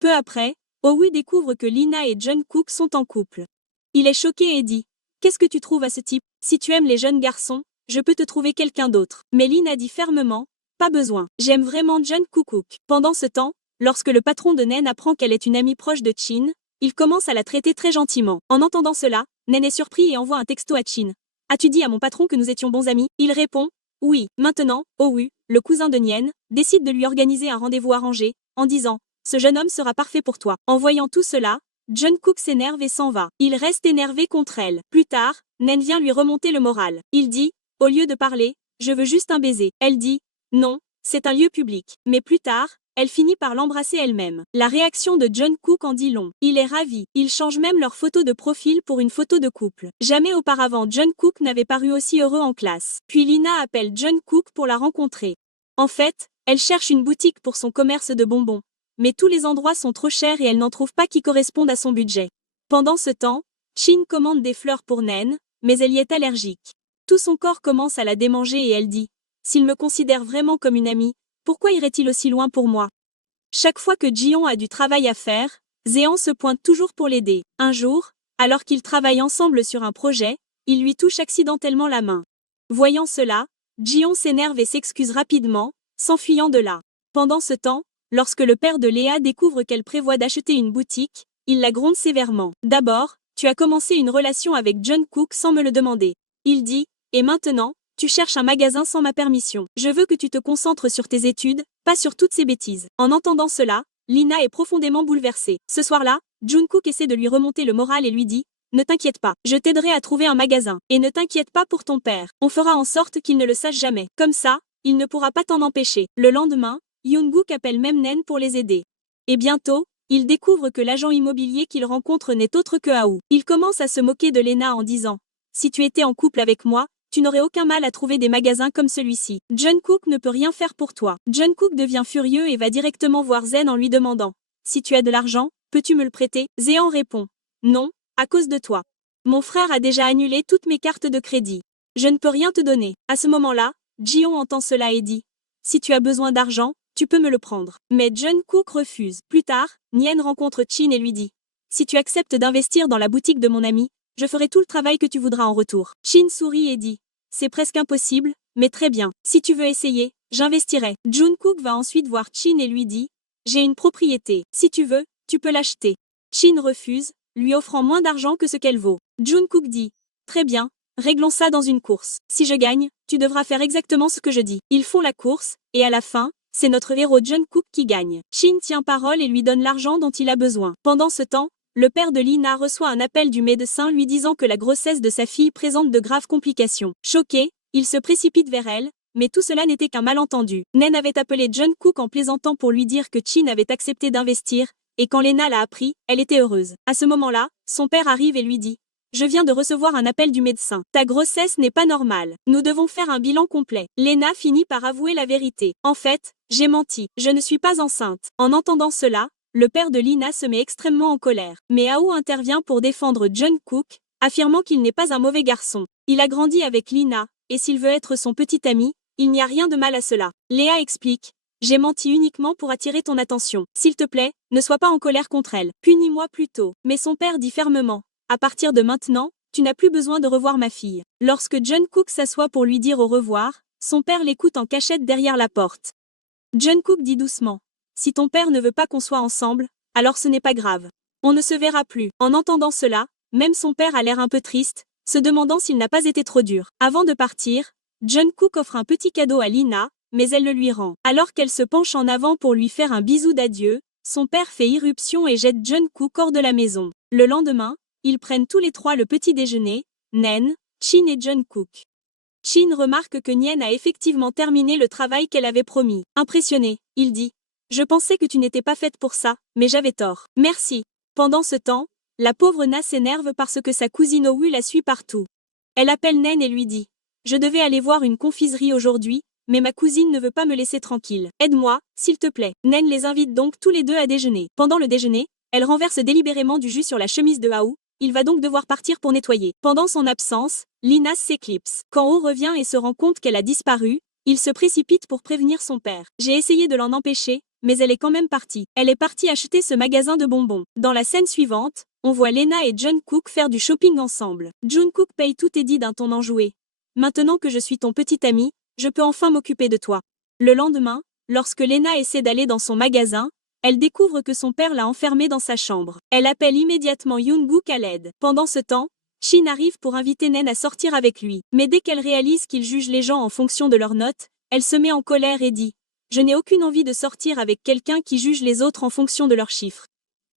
Peu après, Aoyu découvre que Lina et Jungkook sont en couple. Il est choqué et dit « Qu'est-ce que tu trouves à ce type? Si tu aimes les jeunes garçons, je peux te trouver quelqu'un d'autre. » Mais Lina dit fermement « Pas besoin. J'aime vraiment Jungkook. » Pendant ce temps, lorsque le patron de Nen apprend qu'elle est une amie proche de Chin, il commence à la traiter très gentiment. En entendant cela, Nen est surpris et envoie un texto à Chin. « As-tu dit à mon patron que nous étions bons amis ?» Il répond « Oui. » Maintenant, Owu, le cousin de Nien, décide de lui organiser un rendez-vous arrangé, en disant « Ce jeune homme sera parfait pour toi. » En voyant tout cela, Jungkook s'énerve et s'en va. Il reste énervé contre elle. Plus tard, Nen vient lui remonter le moral. Il dit « Au lieu de parler, je veux juste un baiser. » Elle dit « Non, c'est un lieu public. » Mais plus tard, elle finit par l'embrasser elle-même. La réaction de Jungkook en dit long. Il est ravi. Ils changent même leur photo de profil pour une photo de couple. Jamais auparavant Jungkook n'avait paru aussi heureux en classe. Puis Lina appelle Jungkook pour la rencontrer. En fait, elle cherche une boutique pour son commerce de bonbons. Mais tous les endroits sont trop chers et elle n'en trouve pas qui correspondent à son budget. Pendant ce temps, Shin commande des fleurs pour Nen, mais elle y est allergique. Tout son corps commence à la démanger et elle dit « S'il me considère vraiment comme une amie, pourquoi irait-il aussi loin pour moi ?» Chaque fois que Jion a du travail à faire, Zéan se pointe toujours pour l'aider. Un jour, alors qu'ils travaillent ensemble sur un projet, il lui touche accidentellement la main. Voyant cela, Jion s'énerve et s'excuse rapidement, s'enfuyant de là. Pendant ce temps, Lorsque le père de Léa découvre qu'elle prévoit d'acheter une boutique, il la gronde sévèrement. D'abord, tu as commencé une relation avec John Cook sans me le demander. Il dit, et maintenant, tu cherches un magasin sans ma permission. Je veux que tu te concentres sur tes études, pas sur toutes ces bêtises. En entendant cela, Lina est profondément bouleversée. Ce soir-là, John Cook essaie de lui remonter le moral et lui dit, ne t'inquiète pas, je t'aiderai à trouver un magasin. Et ne t'inquiète pas pour ton père. On fera en sorte qu'il ne le sache jamais. Comme ça, il ne pourra pas t'en empêcher. Le lendemain, Yoon-Gook appelle même Nen pour les aider. Et bientôt, il découvre que l'agent immobilier qu'il rencontre n'est autre que Aou. Il commence à se moquer de Lena en disant « Si tu étais en couple avec moi, tu n'aurais aucun mal à trouver des magasins comme celui-ci. John Cook ne peut rien faire pour toi. » John Cook devient furieux et va directement voir Zen en lui demandant « Si tu as de l'argent, peux-tu me le prêter ?» Zéan répond « Non, à cause de toi. Mon frère a déjà annulé toutes mes cartes de crédit. Je ne peux rien te donner. » À ce moment-là, Jion entend cela et dit « Si tu as besoin d'argent, tu peux me le prendre. » Mais John Cook refuse. Plus tard, Nien rencontre Chin et lui dit « Si tu acceptes d'investir dans la boutique de mon ami, je ferai tout le travail que tu voudras en retour. » Chin sourit et dit « C'est presque impossible, mais très bien. Si tu veux essayer, j'investirai. » John Cook va ensuite voir Chin et lui dit « J'ai une propriété. Si tu veux, tu peux l'acheter. » Chin refuse, lui offrant moins d'argent que ce qu'elle vaut. John Cook dit « Très bien, réglons ça dans une course. Si je gagne, tu devras faire exactement ce que je dis. » Ils font la course, et à la fin, c'est notre héros John Cook qui gagne. Chin tient parole et lui donne l'argent dont il a besoin. Pendant ce temps, le père de Lina reçoit un appel du médecin lui disant que la grossesse de sa fille présente de graves complications. Choqué, il se précipite vers elle, mais tout cela n'était qu'un malentendu. Nen avait appelé John Cook en plaisantant pour lui dire que Chin avait accepté d'investir, et quand Lena l'a appris, elle était heureuse. À ce moment-là, son père arrive et lui dit « Je viens de recevoir un appel du médecin. Ta grossesse n'est pas normale. Nous devons faire un bilan complet. » Lena finit par avouer la vérité. « En fait, j'ai menti. Je ne suis pas enceinte. » En entendant cela, le père de Lina se met extrêmement en colère. Mais Aou intervient pour défendre John Cook, affirmant qu'il n'est pas un mauvais garçon. Il a grandi avec Lina, et s'il veut être son petit ami, il n'y a rien de mal à cela. Léa explique « J'ai menti uniquement pour attirer ton attention. S'il te plaît, ne sois pas en colère contre elle. Punis-moi plutôt. » Mais son père dit fermement « À partir de maintenant, tu n'as plus besoin de revoir ma fille. » Lorsque John Cook s'assoit pour lui dire au revoir, son père l'écoute en cachette derrière la porte. John Cook dit doucement « Si ton père ne veut pas qu'on soit ensemble, alors ce n'est pas grave. On ne se verra plus. » En entendant cela, même son père a l'air un peu triste, se demandant s'il n'a pas été trop dur. Avant de partir, John Cook offre un petit cadeau à Lina, mais elle le lui rend. Alors qu'elle se penche en avant pour lui faire un bisou d'adieu, son père fait irruption et jette John Cook hors de la maison. Le lendemain, ils prennent tous les trois le petit déjeuner, Nen, Chin et John Cook. Chin remarque que Nien a effectivement terminé le travail qu'elle avait promis. Impressionné, il dit « Je pensais que tu n'étais pas faite pour ça, mais j'avais tort. Merci. » Pendant ce temps, la pauvre Na s'énerve parce que sa cousine Owu la suit partout. Elle appelle Nen et lui dit « Je devais aller voir une confiserie aujourd'hui, mais ma cousine ne veut pas me laisser tranquille. Aide-moi, s'il te plaît. » Nen les invite donc tous les deux à déjeuner. Pendant le déjeuner, elle renverse délibérément du jus sur la chemise de Aou. Il va donc devoir partir pour nettoyer. Pendant son absence, Lina s'éclipse. Quand O revient et se rend compte qu'elle a disparu, il se précipite pour prévenir son père. « J'ai essayé de l'en empêcher, mais elle est quand même partie. Elle est partie acheter ce magasin de bonbons. » Dans la scène suivante, on voit Lena et John Cook faire du shopping ensemble. John Cook paye tout et dit d'un ton enjoué « Maintenant que je suis ton petit ami, je peux enfin m'occuper de toi. » Le lendemain, lorsque Lena essaie d'aller dans son magasin, elle découvre que son père l'a enfermée dans sa chambre. Elle appelle immédiatement Yoon-Gook à l'aide. Pendant ce temps, Chin arrive pour inviter Nen à sortir avec lui. Mais dès qu'elle réalise qu'il juge les gens en fonction de leurs notes, elle se met en colère et dit « Je n'ai aucune envie de sortir avec quelqu'un qui juge les autres en fonction de leurs chiffres. »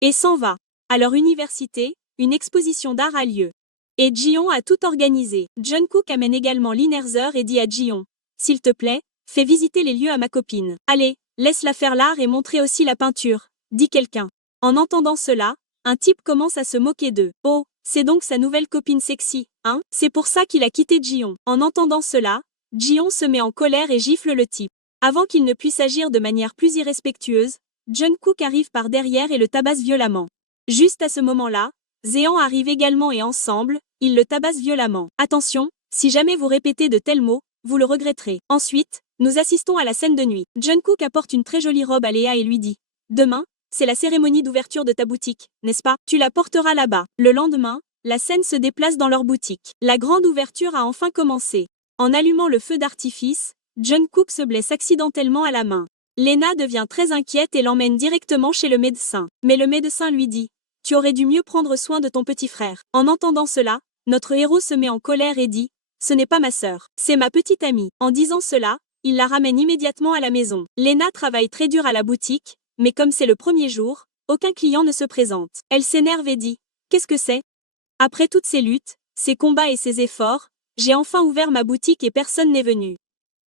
Et s'en va. À leur université, une exposition d'art a lieu. Et Jion a tout organisé. John Cook amène également Linerzer et dit à Jion « S'il te plaît, fais visiter les lieux à ma copine. Allez, laisse-la faire l'art et montrer aussi la peinture, » dit quelqu'un. En entendant cela, un type commence à se moquer d'eux. « Oh, c'est donc sa nouvelle copine sexy, hein? C'est pour ça qu'il a quitté Jion. » En entendant cela, Jion se met en colère et gifle le type. Avant qu'il ne puisse agir de manière plus irrespectueuse, John Cook arrive par derrière et le tabasse violemment. Juste à ce moment-là, Zéan arrive également et ensemble, ils le tabassent violemment. Attention, si jamais vous répétez de tels mots, vous le regretterez. Ensuite, nous assistons à la scène de nuit. John Cook apporte une très jolie robe à Léa et lui dit « Demain, c'est la cérémonie d'ouverture de ta boutique, n'est-ce pas? Tu la porteras là-bas. » Le lendemain, la scène se déplace dans leur boutique. La grande ouverture a enfin commencé. En allumant le feu d'artifice, John Cook se blesse accidentellement à la main. Lena devient très inquiète et l'emmène directement chez le médecin. Mais le médecin lui dit « Tu aurais dû mieux prendre soin de ton petit frère ». En entendant cela, notre héros se met en colère et dit « Ce n'est pas ma sœur, c'est ma petite amie ». En disant cela, il la ramène immédiatement à la maison. Lena travaille très dur à la boutique, mais comme c'est le premier jour, aucun client ne se présente. Elle s'énerve et dit « Qu'est-ce que c'est ? Après toutes ces luttes, ces combats et ces efforts, j'ai enfin ouvert ma boutique et personne n'est venu. »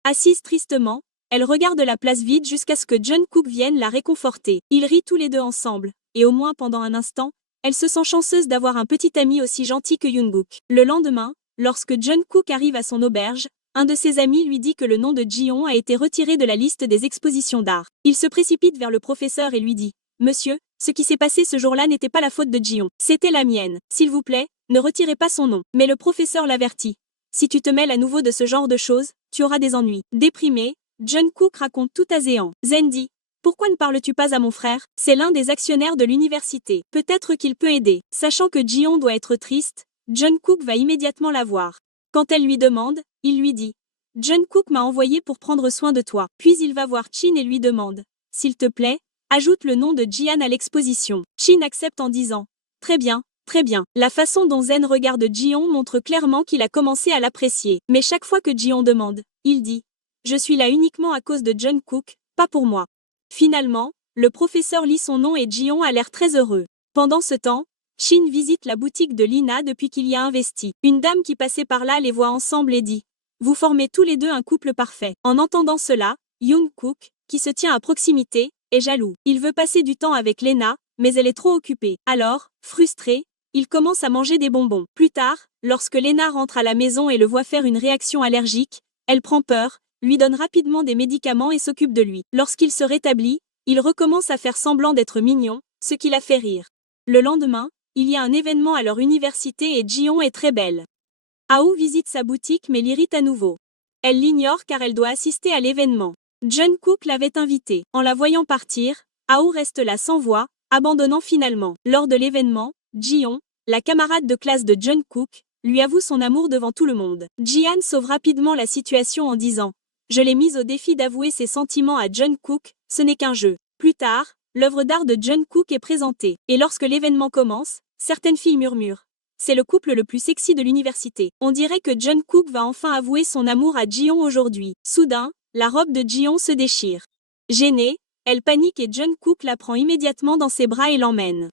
Assise tristement, elle regarde la place vide jusqu'à ce que John Cook vienne la réconforter. Ils rient tous les deux ensemble, et au moins pendant un instant, elle se sent chanceuse d'avoir un petit ami aussi gentil que Yoon-Guk. Le lendemain, lorsque John Cook arrive à son auberge, un de ses amis lui dit que le nom de Ji-Hong a été retiré de la liste des expositions d'art. Il se précipite vers le professeur et lui dit « Monsieur, ce qui s'est passé ce jour-là n'était pas la faute de Ji-Hong, c'était la mienne. S'il vous plaît, ne retirez pas son nom. » Mais le professeur l'avertit. Si tu te mêles à nouveau de ce genre de choses, tu auras des ennuis. Déprimé, John Cook raconte tout à Zéan. Zen dit « Pourquoi ne parles-tu pas à mon frère? C'est l'un des actionnaires de l'université. Peut-être qu'il peut aider. » Sachant que Ji-Hong doit être triste, John Cook va immédiatement la voir. Quand elle lui demande, il lui dit « John Cook m'a envoyé pour prendre soin de toi. » Puis il va voir Chin et lui demande « S'il te plaît, ajoute le nom de Jian à l'exposition. » Chin accepte en disant « Très bien. Très bien. » La façon dont Zen regarde Ji-Hong montre clairement qu'il a commencé à l'apprécier. Mais chaque fois que Ji-Hong demande, il dit « Je suis là uniquement à cause de John Cook, pas pour moi. » Finalement, le professeur lit son nom et Ji-Hong a l'air très heureux. Pendant ce temps, Shin visite la boutique de Lina depuis qu'il y a investi. Une dame qui passait par là les voit ensemble et dit « Vous formez tous les deux un couple parfait. » En entendant cela, Yoon-Cook, qui se tient à proximité, est jaloux. Il veut passer du temps avec Lena, mais elle est trop occupée. Alors, frustré, il commence à manger des bonbons. Plus tard, lorsque Lena rentre à la maison et le voit faire une réaction allergique, elle prend peur, lui donne rapidement des médicaments et s'occupe de lui. Lorsqu'il se rétablit, il recommence à faire semblant d'être mignon, ce qui la fait rire. Le lendemain, il y a un événement à leur université et Ji-Hong est très belle. Ah-woo visite sa boutique mais l'irrite à nouveau. Elle l'ignore car elle doit assister à l'événement. John Cook l'avait invitée. En la voyant partir, Ah-woo reste là sans voix, abandonnant finalement. Lors de l'événement, Ji-Hong, la camarade de classe de John Cook, lui avoue son amour devant tout le monde. Ji-Han sauve rapidement la situation en disant « Je l'ai mise au défi d'avouer ses sentiments à John Cook, ce n'est qu'un jeu. » Plus tard, l'œuvre d'art de John Cook est présentée. Et lorsque l'événement commence, certaines filles murmurent « C'est le couple le plus sexy de l'université. » On dirait que John Cook va enfin avouer son amour à Ji-Hong aujourd'hui. Soudain, la robe de Ji-Hong se déchire. Gênée, elle panique et John Cook la prend immédiatement dans ses bras et l'emmène.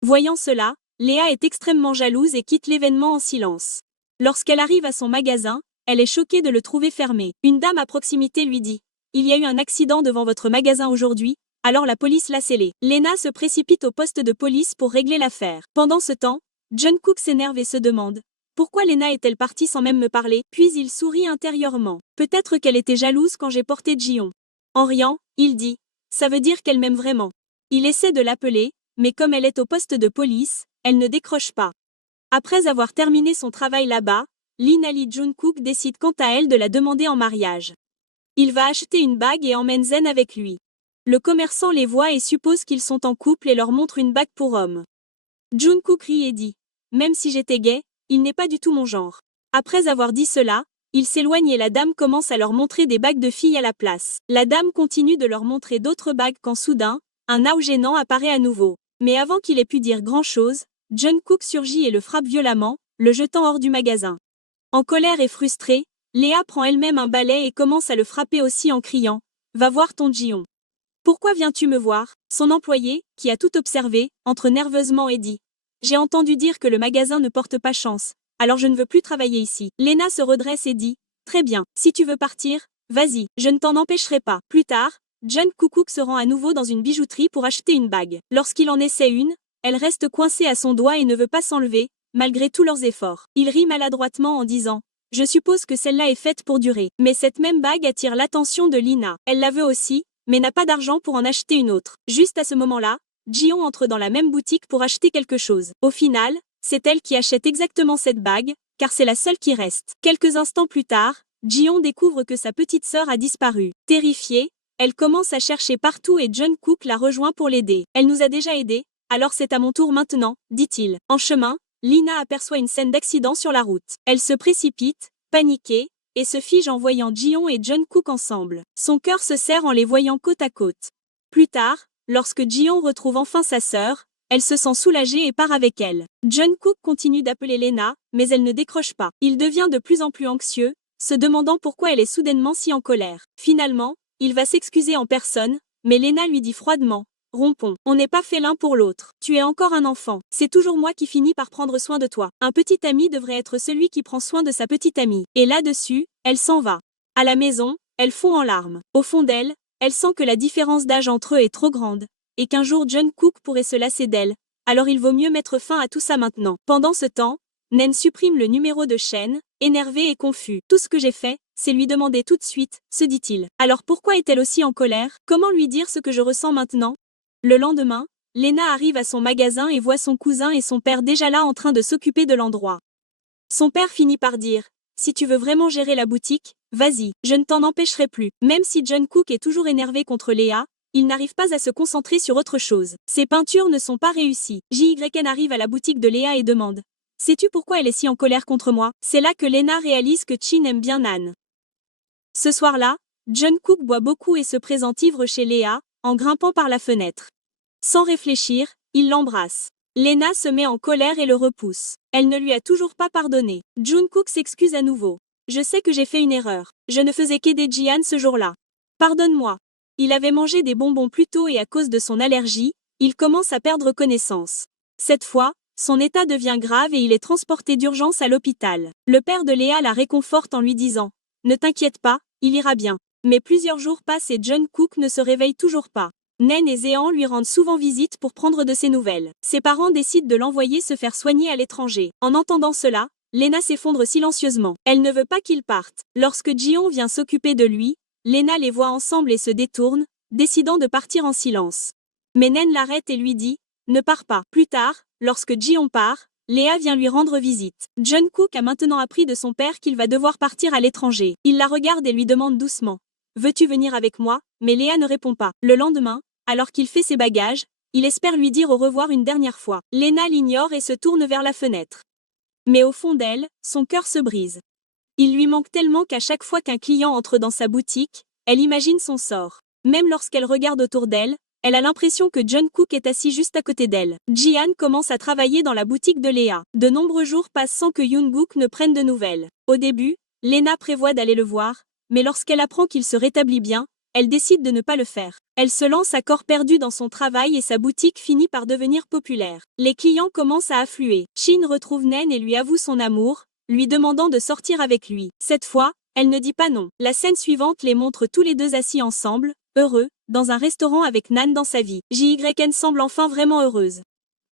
Voyant cela, Léa est extrêmement jalouse et quitte l'événement en silence. Lorsqu'elle arrive à son magasin, elle est choquée de le trouver fermé. Une dame à proximité lui dit « Il y a eu un accident devant votre magasin aujourd'hui, alors la police l'a scellé. » Lena se précipite au poste de police pour régler l'affaire. Pendant ce temps, John Cook s'énerve et se demande « Pourquoi Lena est-elle partie sans même me parler ?» Puis il sourit intérieurement. Peut-être qu'elle était jalouse quand j'ai porté Ji-Hong. En riant, il dit « Ça veut dire qu'elle m'aime vraiment. » Il essaie de l'appeler, mais comme elle est au poste de police, elle ne décroche pas. Après avoir terminé son travail là-bas, Lina Lee Jun-Cook décide quant à elle de la demander en mariage. Il va acheter une bague et emmène Zen avec lui. Le commerçant les voit et suppose qu'ils sont en couple et leur montre une bague pour homme. Jun-Cook rit et dit « Même si j'étais gay, il n'est pas du tout mon genre. » Après avoir dit cela, il s'éloigne et la dame commence à leur montrer des bagues de filles à la place. La dame continue de leur montrer d'autres bagues quand soudain, un Ah-woo gênant apparaît à nouveau. Mais avant qu'il ait pu dire grand-chose, John Cook surgit et le frappe violemment, le jetant hors du magasin. En colère et frustrée, Léa prend elle-même un balai et commence à le frapper aussi en criant « Va voir ton Ji-Hong. »« Pourquoi viens-tu me voir ?» Son employé, qui a tout observé, entre nerveusement et dit « J'ai entendu dire que le magasin ne porte pas chance, alors je ne veux plus travailler ici. » Lena se redresse et dit « Très bien, si tu veux partir, vas-y, je ne t'en empêcherai pas. » Plus tard, John Cook se rend à nouveau dans une bijouterie pour acheter une bague. Lorsqu'il en essaie une, elle reste coincée à son doigt et ne veut pas s'enlever, malgré tous leurs efforts. Il rit maladroitement en disant « Je suppose que celle-là est faite pour durer. » Mais cette même bague attire l'attention de Lina. Elle la veut aussi, mais n'a pas d'argent pour en acheter une autre. Juste à ce moment-là, Ji-Hong entre dans la même boutique pour acheter quelque chose. Au final, c'est elle qui achète exactement cette bague, car c'est la seule qui reste. Quelques instants plus tard, Ji-Hong découvre que sa petite sœur a disparu. Terrifiée, elle commence à chercher partout et John Cook la rejoint pour l'aider. « Elle nous a déjà aidés, alors c'est à mon tour maintenant, » dit-il. En chemin, Lina aperçoit une scène d'accident sur la route. Elle se précipite, paniquée, et se fige en voyant Ji-Young et Jungkook ensemble. Son cœur se serre en les voyant côte à côte. Plus tard, lorsque Ji-Young retrouve enfin sa sœur, elle se sent soulagée et part avec elle. Jungkook continue d'appeler Lena, mais elle ne décroche pas. Il devient de plus en plus anxieux, se demandant pourquoi elle est soudainement si en colère. Finalement, il va s'excuser en personne, mais Lena lui dit froidement: rompons, on n'est pas fait l'un pour l'autre. Tu es encore un enfant. C'est toujours moi qui finis par prendre soin de toi. Un petit ami devrait être celui qui prend soin de sa petite amie. Et là-dessus, elle s'en va. À la maison, elle fond en larmes. Au fond d'elle, elle sent que la différence d'âge entre eux est trop grande, et qu'un jour Jungkook pourrait se lasser d'elle, alors il vaut mieux mettre fin à tout ça maintenant. Pendant ce temps, Nen supprime le numéro de chaîne, énervé et confus. Tout ce que j'ai fait, c'est lui demander tout de suite, se dit-il. Alors pourquoi est-elle aussi en colère? Comment lui dire ce que je ressens maintenant? Le lendemain, Lena arrive à son magasin et voit son cousin et son père déjà là en train de s'occuper de l'endroit. Son père finit par dire: si tu veux vraiment gérer la boutique, vas-y, je ne t'en empêcherai plus. Même si Jungkook est toujours énervé contre Léa, il n'arrive pas à se concentrer sur autre chose. Ses peintures ne sont pas réussies. JYN arrive à la boutique de Léa et demande: sais-tu pourquoi elle est si en colère contre moi? C'est là que Lena réalise que Chin aime bien Nan. Ce soir-là, Jungkook boit beaucoup et se présente ivre chez Léa, en grimpant par la fenêtre. Sans réfléchir, il l'embrasse. Lena se met en colère et le repousse. Elle ne lui a toujours pas pardonné. Jungkook s'excuse à nouveau. Je sais que j'ai fait une erreur. Je ne faisais qu'aider Jian ce jour-là. Pardonne-moi. Il avait mangé des bonbons plus tôt et à cause de son allergie, il commence à perdre connaissance. Cette fois, son état devient grave et il est transporté d'urgence à l'hôpital. Le père de Léa la réconforte en lui disant: ne t'inquiète pas, il ira bien. Mais plusieurs jours passent et Jungkook ne se réveille toujours pas. Nen et Zehan lui rendent souvent visite pour prendre de ses nouvelles. Ses parents décident de l'envoyer se faire soigner à l'étranger. En entendant cela, Lena s'effondre silencieusement. Elle ne veut pas qu'il parte. Lorsque Ji-Young vient s'occuper de lui, Lena les voit ensemble et se détourne, décidant de partir en silence. Mais Nen l'arrête et lui dit: ne pars pas. Plus tard, lorsque Ji-Young part, Léa vient lui rendre visite. Jungkook a maintenant appris de son père qu'il va devoir partir à l'étranger. Il la regarde et lui demande doucement: veux-tu venir avec moi? Mais Léa ne répond pas. Le lendemain, alors qu'il fait ses bagages, il espère lui dire au revoir une dernière fois. Lena l'ignore et se tourne vers la fenêtre. Mais au fond d'elle, son cœur se brise. Il lui manque tellement qu'à chaque fois qu'un client entre dans sa boutique, elle imagine son sort. Même lorsqu'elle regarde autour d'elle, elle a l'impression que Jungkook est assis juste à côté d'elle. Jian commence à travailler dans la boutique de Léa. De nombreux jours passent sans que Jungkook ne prenne de nouvelles. Au début, Lena prévoit d'aller le voir, mais lorsqu'elle apprend qu'il se rétablit bien, elle décide de ne pas le faire. Elle se lance à corps perdu dans son travail et sa boutique finit par devenir populaire. Les clients commencent à affluer. Shin retrouve Nen et lui avoue son amour, lui demandant de sortir avec lui. Cette fois, elle ne dit pas non. La scène suivante les montre tous les deux assis ensemble, heureux, dans un restaurant avec Nan dans sa vie. JYN semble enfin vraiment heureuse.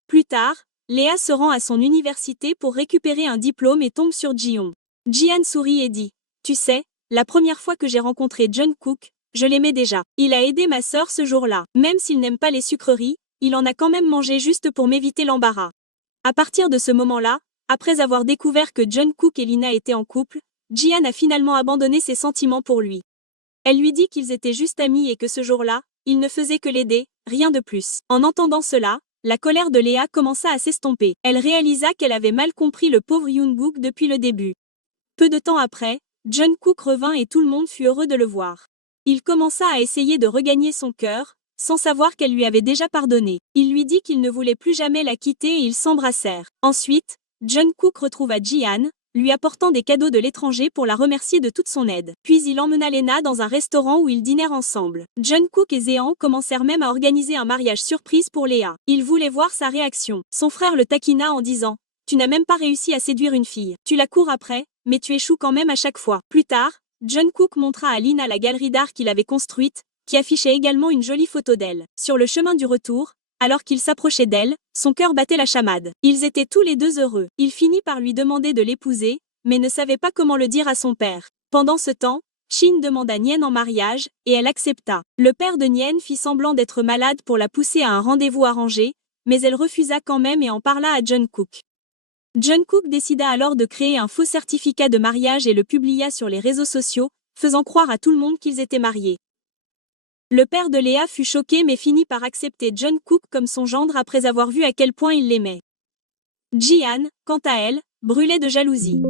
Plus tard, Léa se rend à son université pour récupérer un diplôme et tombe sur Ji-Young. Jian sourit et dit: tu sais, la première fois que j'ai rencontré Jungkook, je l'aimais déjà. Il a aidé ma sœur ce jour-là. Même s'il n'aime pas les sucreries, il en a quand même mangé juste pour m'éviter l'embarras. À partir de ce moment-là, après avoir découvert que Jungkook et Lina étaient en couple, Jian a finalement abandonné ses sentiments pour lui. Elle lui dit qu'ils étaient juste amis et que ce jour-là, il ne faisait que l'aider, rien de plus. En entendant cela, la colère de Léa commença à s'estomper. Elle réalisa qu'elle avait mal compris le pauvre Jungkook depuis le début. Peu de temps après, Jungkook revint et tout le monde fut heureux de le voir. Il commença à essayer de regagner son cœur, sans savoir qu'elle lui avait déjà pardonné. Il lui dit qu'il ne voulait plus jamais la quitter et ils s'embrassèrent. Ensuite, Jungkook retrouva Jian, lui apportant des cadeaux de l'étranger pour la remercier de toute son aide. Puis il emmena Lena dans un restaurant où ils dînèrent ensemble. Jungkook et Zehan commencèrent même à organiser un mariage surprise pour Léa. Il voulait voir sa réaction. Son frère le taquina en disant: tu n'as même pas réussi à séduire une fille. Tu la cours après, mais tu échoues quand même à chaque fois. Plus tard, Jungkook montra à Lina la galerie d'art qu'il avait construite, qui affichait également une jolie photo d'elle. Sur le chemin du retour, alors qu'il s'approchait d'elle, son cœur battait la chamade. Ils étaient tous les deux heureux. Il finit par lui demander de l'épouser, mais ne savait pas comment le dire à son père. Pendant ce temps, Shin demanda Nien en mariage, et elle accepta. Le père de Nien fit semblant d'être malade pour la pousser à un rendez-vous arrangé, mais elle refusa quand même et en parla à Jungkook. Jungkook décida alors de créer un faux certificat de mariage et le publia sur les réseaux sociaux, faisant croire à tout le monde qu'ils étaient mariés. Le père de Léa fut choqué mais finit par accepter Jungkook comme son gendre après avoir vu à quel point il l'aimait. Jian, quant à elle, brûlait de jalousie.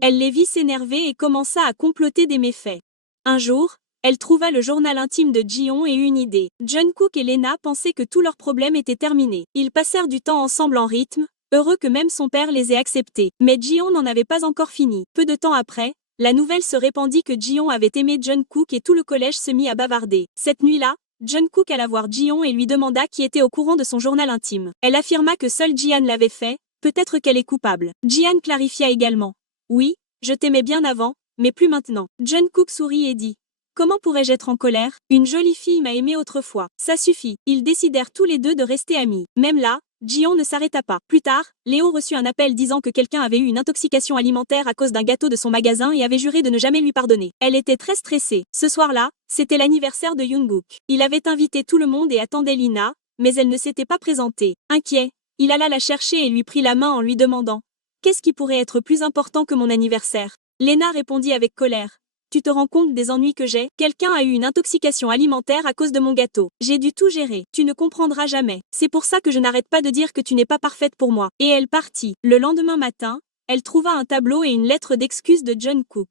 Elle les vit s'énerver et commença à comploter des méfaits. Un jour, elle trouva le journal intime de Ji-Young et eut une idée. Jungkook et Lena pensaient que tous leurs problèmes étaient terminés. Ils passèrent du temps ensemble en rythme, heureux que même son père les ait acceptés. Mais Ji-Young n'en avait pas encore fini. Peu de temps après, la nouvelle se répandit que Ji-Young avait aimé Jungkook et tout le collège se mit à bavarder. Cette nuit-là, Jungkook alla voir Ji-Young et lui demanda qui était au courant de son journal intime. Elle affirma que seule Jihan l'avait fait, peut-être qu'elle est coupable. Jihan clarifia également. Oui, je t'aimais bien avant, mais plus maintenant. Jungkook sourit et dit. Comment pourrais-je être en colère? Une jolie fille m'a aimé autrefois. Ça suffit. Ils décidèrent tous les deux de rester amis. Même là, Ji-Young ne s'arrêta pas. Plus tard, Léo reçut un appel disant que quelqu'un avait eu une intoxication alimentaire à cause d'un gâteau de son magasin et avait juré de ne jamais lui pardonner. Elle était très stressée. Ce soir-là, c'était l'anniversaire de Jungkook. Il avait invité tout le monde et attendait Lina, mais elle ne s'était pas présentée. Inquiet, il alla la chercher et lui prit la main en lui demandant « Qu'est-ce qui pourrait être plus important que mon anniversaire ?» Lena répondit avec colère. Tu te rends compte des ennuis que j'ai? Quelqu'un a eu une intoxication alimentaire à cause de mon gâteau. J'ai dû tout gérer. Tu ne comprendras jamais. C'est pour ça que je n'arrête pas de dire que tu n'es pas parfaite pour moi. Et elle partit. Le lendemain matin, elle trouva un tableau et une lettre d'excuse de Jungkook.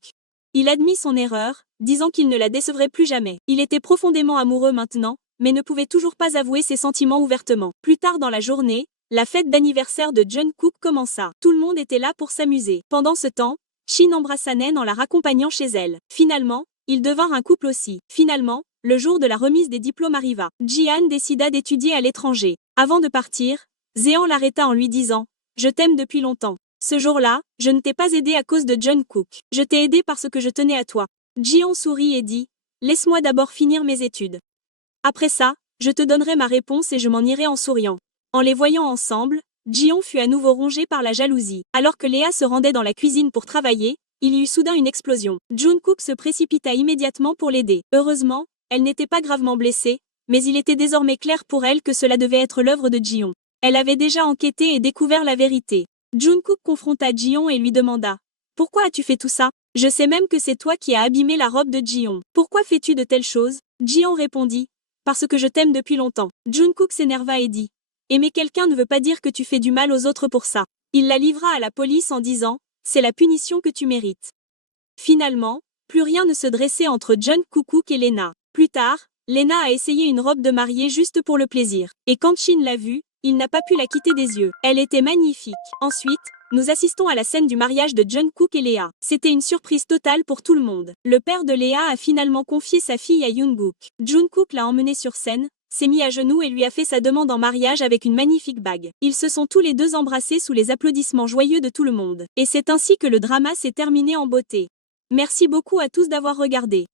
Il admit son erreur, disant qu'il ne la décevrait plus jamais. Il était profondément amoureux maintenant, mais ne pouvait toujours pas avouer ses sentiments ouvertement. Plus tard dans la journée, la fête d'anniversaire de Jungkook commença. Tout le monde était là pour s'amuser. Pendant ce temps, Shin embrassa Nen en la raccompagnant chez elle. Finalement, ils devinrent un couple aussi. Finalement, le jour de la remise des diplômes arriva. Jihan décida d'étudier à l'étranger. Avant de partir, Zehan l'arrêta en lui disant « Je t'aime depuis longtemps. Ce jour-là, je ne t'ai pas aidé à cause de Jungkook. Je t'ai aidé parce que je tenais à toi. » Jihan sourit et dit « Laisse-moi d'abord finir mes études. Après ça, je te donnerai ma réponse et je m'en irai en souriant. » En les voyant ensemble, Ji-Young fut à nouveau rongé par la jalousie. Alors que Léa se rendait dans la cuisine pour travailler, il y eut soudain une explosion. Jungkook se précipita immédiatement pour l'aider. Heureusement, elle n'était pas gravement blessée, mais il était désormais clair pour elle que cela devait être l'œuvre de Ji-Young. Elle avait déjà enquêté et découvert la vérité. Jungkook confronta Ji-Young et lui demanda « Pourquoi as-tu fait tout ça? Je sais même que c'est toi qui as abîmé la robe de Ji-Young. Pourquoi fais-tu de telles choses ?» Ji-Young répondit « Parce que je t'aime depuis longtemps. » Jungkook s'énerva et dit Aimer quelqu'un ne veut pas dire que tu fais du mal aux autres pour ça. Il la livra à la police en disant « C'est la punition que tu mérites. » Finalement, plus rien ne se dressait entre Jungkook et Lena. Plus tard, Lena a essayé une robe de mariée juste pour le plaisir. Et quand Shin l'a vue, il n'a pas pu la quitter des yeux. Elle était magnifique. Ensuite, nous assistons à la scène du mariage de Jungkook et Léa. C'était une surprise totale pour tout le monde. Le père de Léa a finalement confié sa fille à Jungkook. Jungkook l'a emmenée sur scène, s'est mis à genoux et lui a fait sa demande en mariage avec une magnifique bague. Ils se sont tous les deux embrassés sous les applaudissements joyeux de tout le monde. Et c'est ainsi que le drama s'est terminé en beauté. Merci beaucoup à tous d'avoir regardé.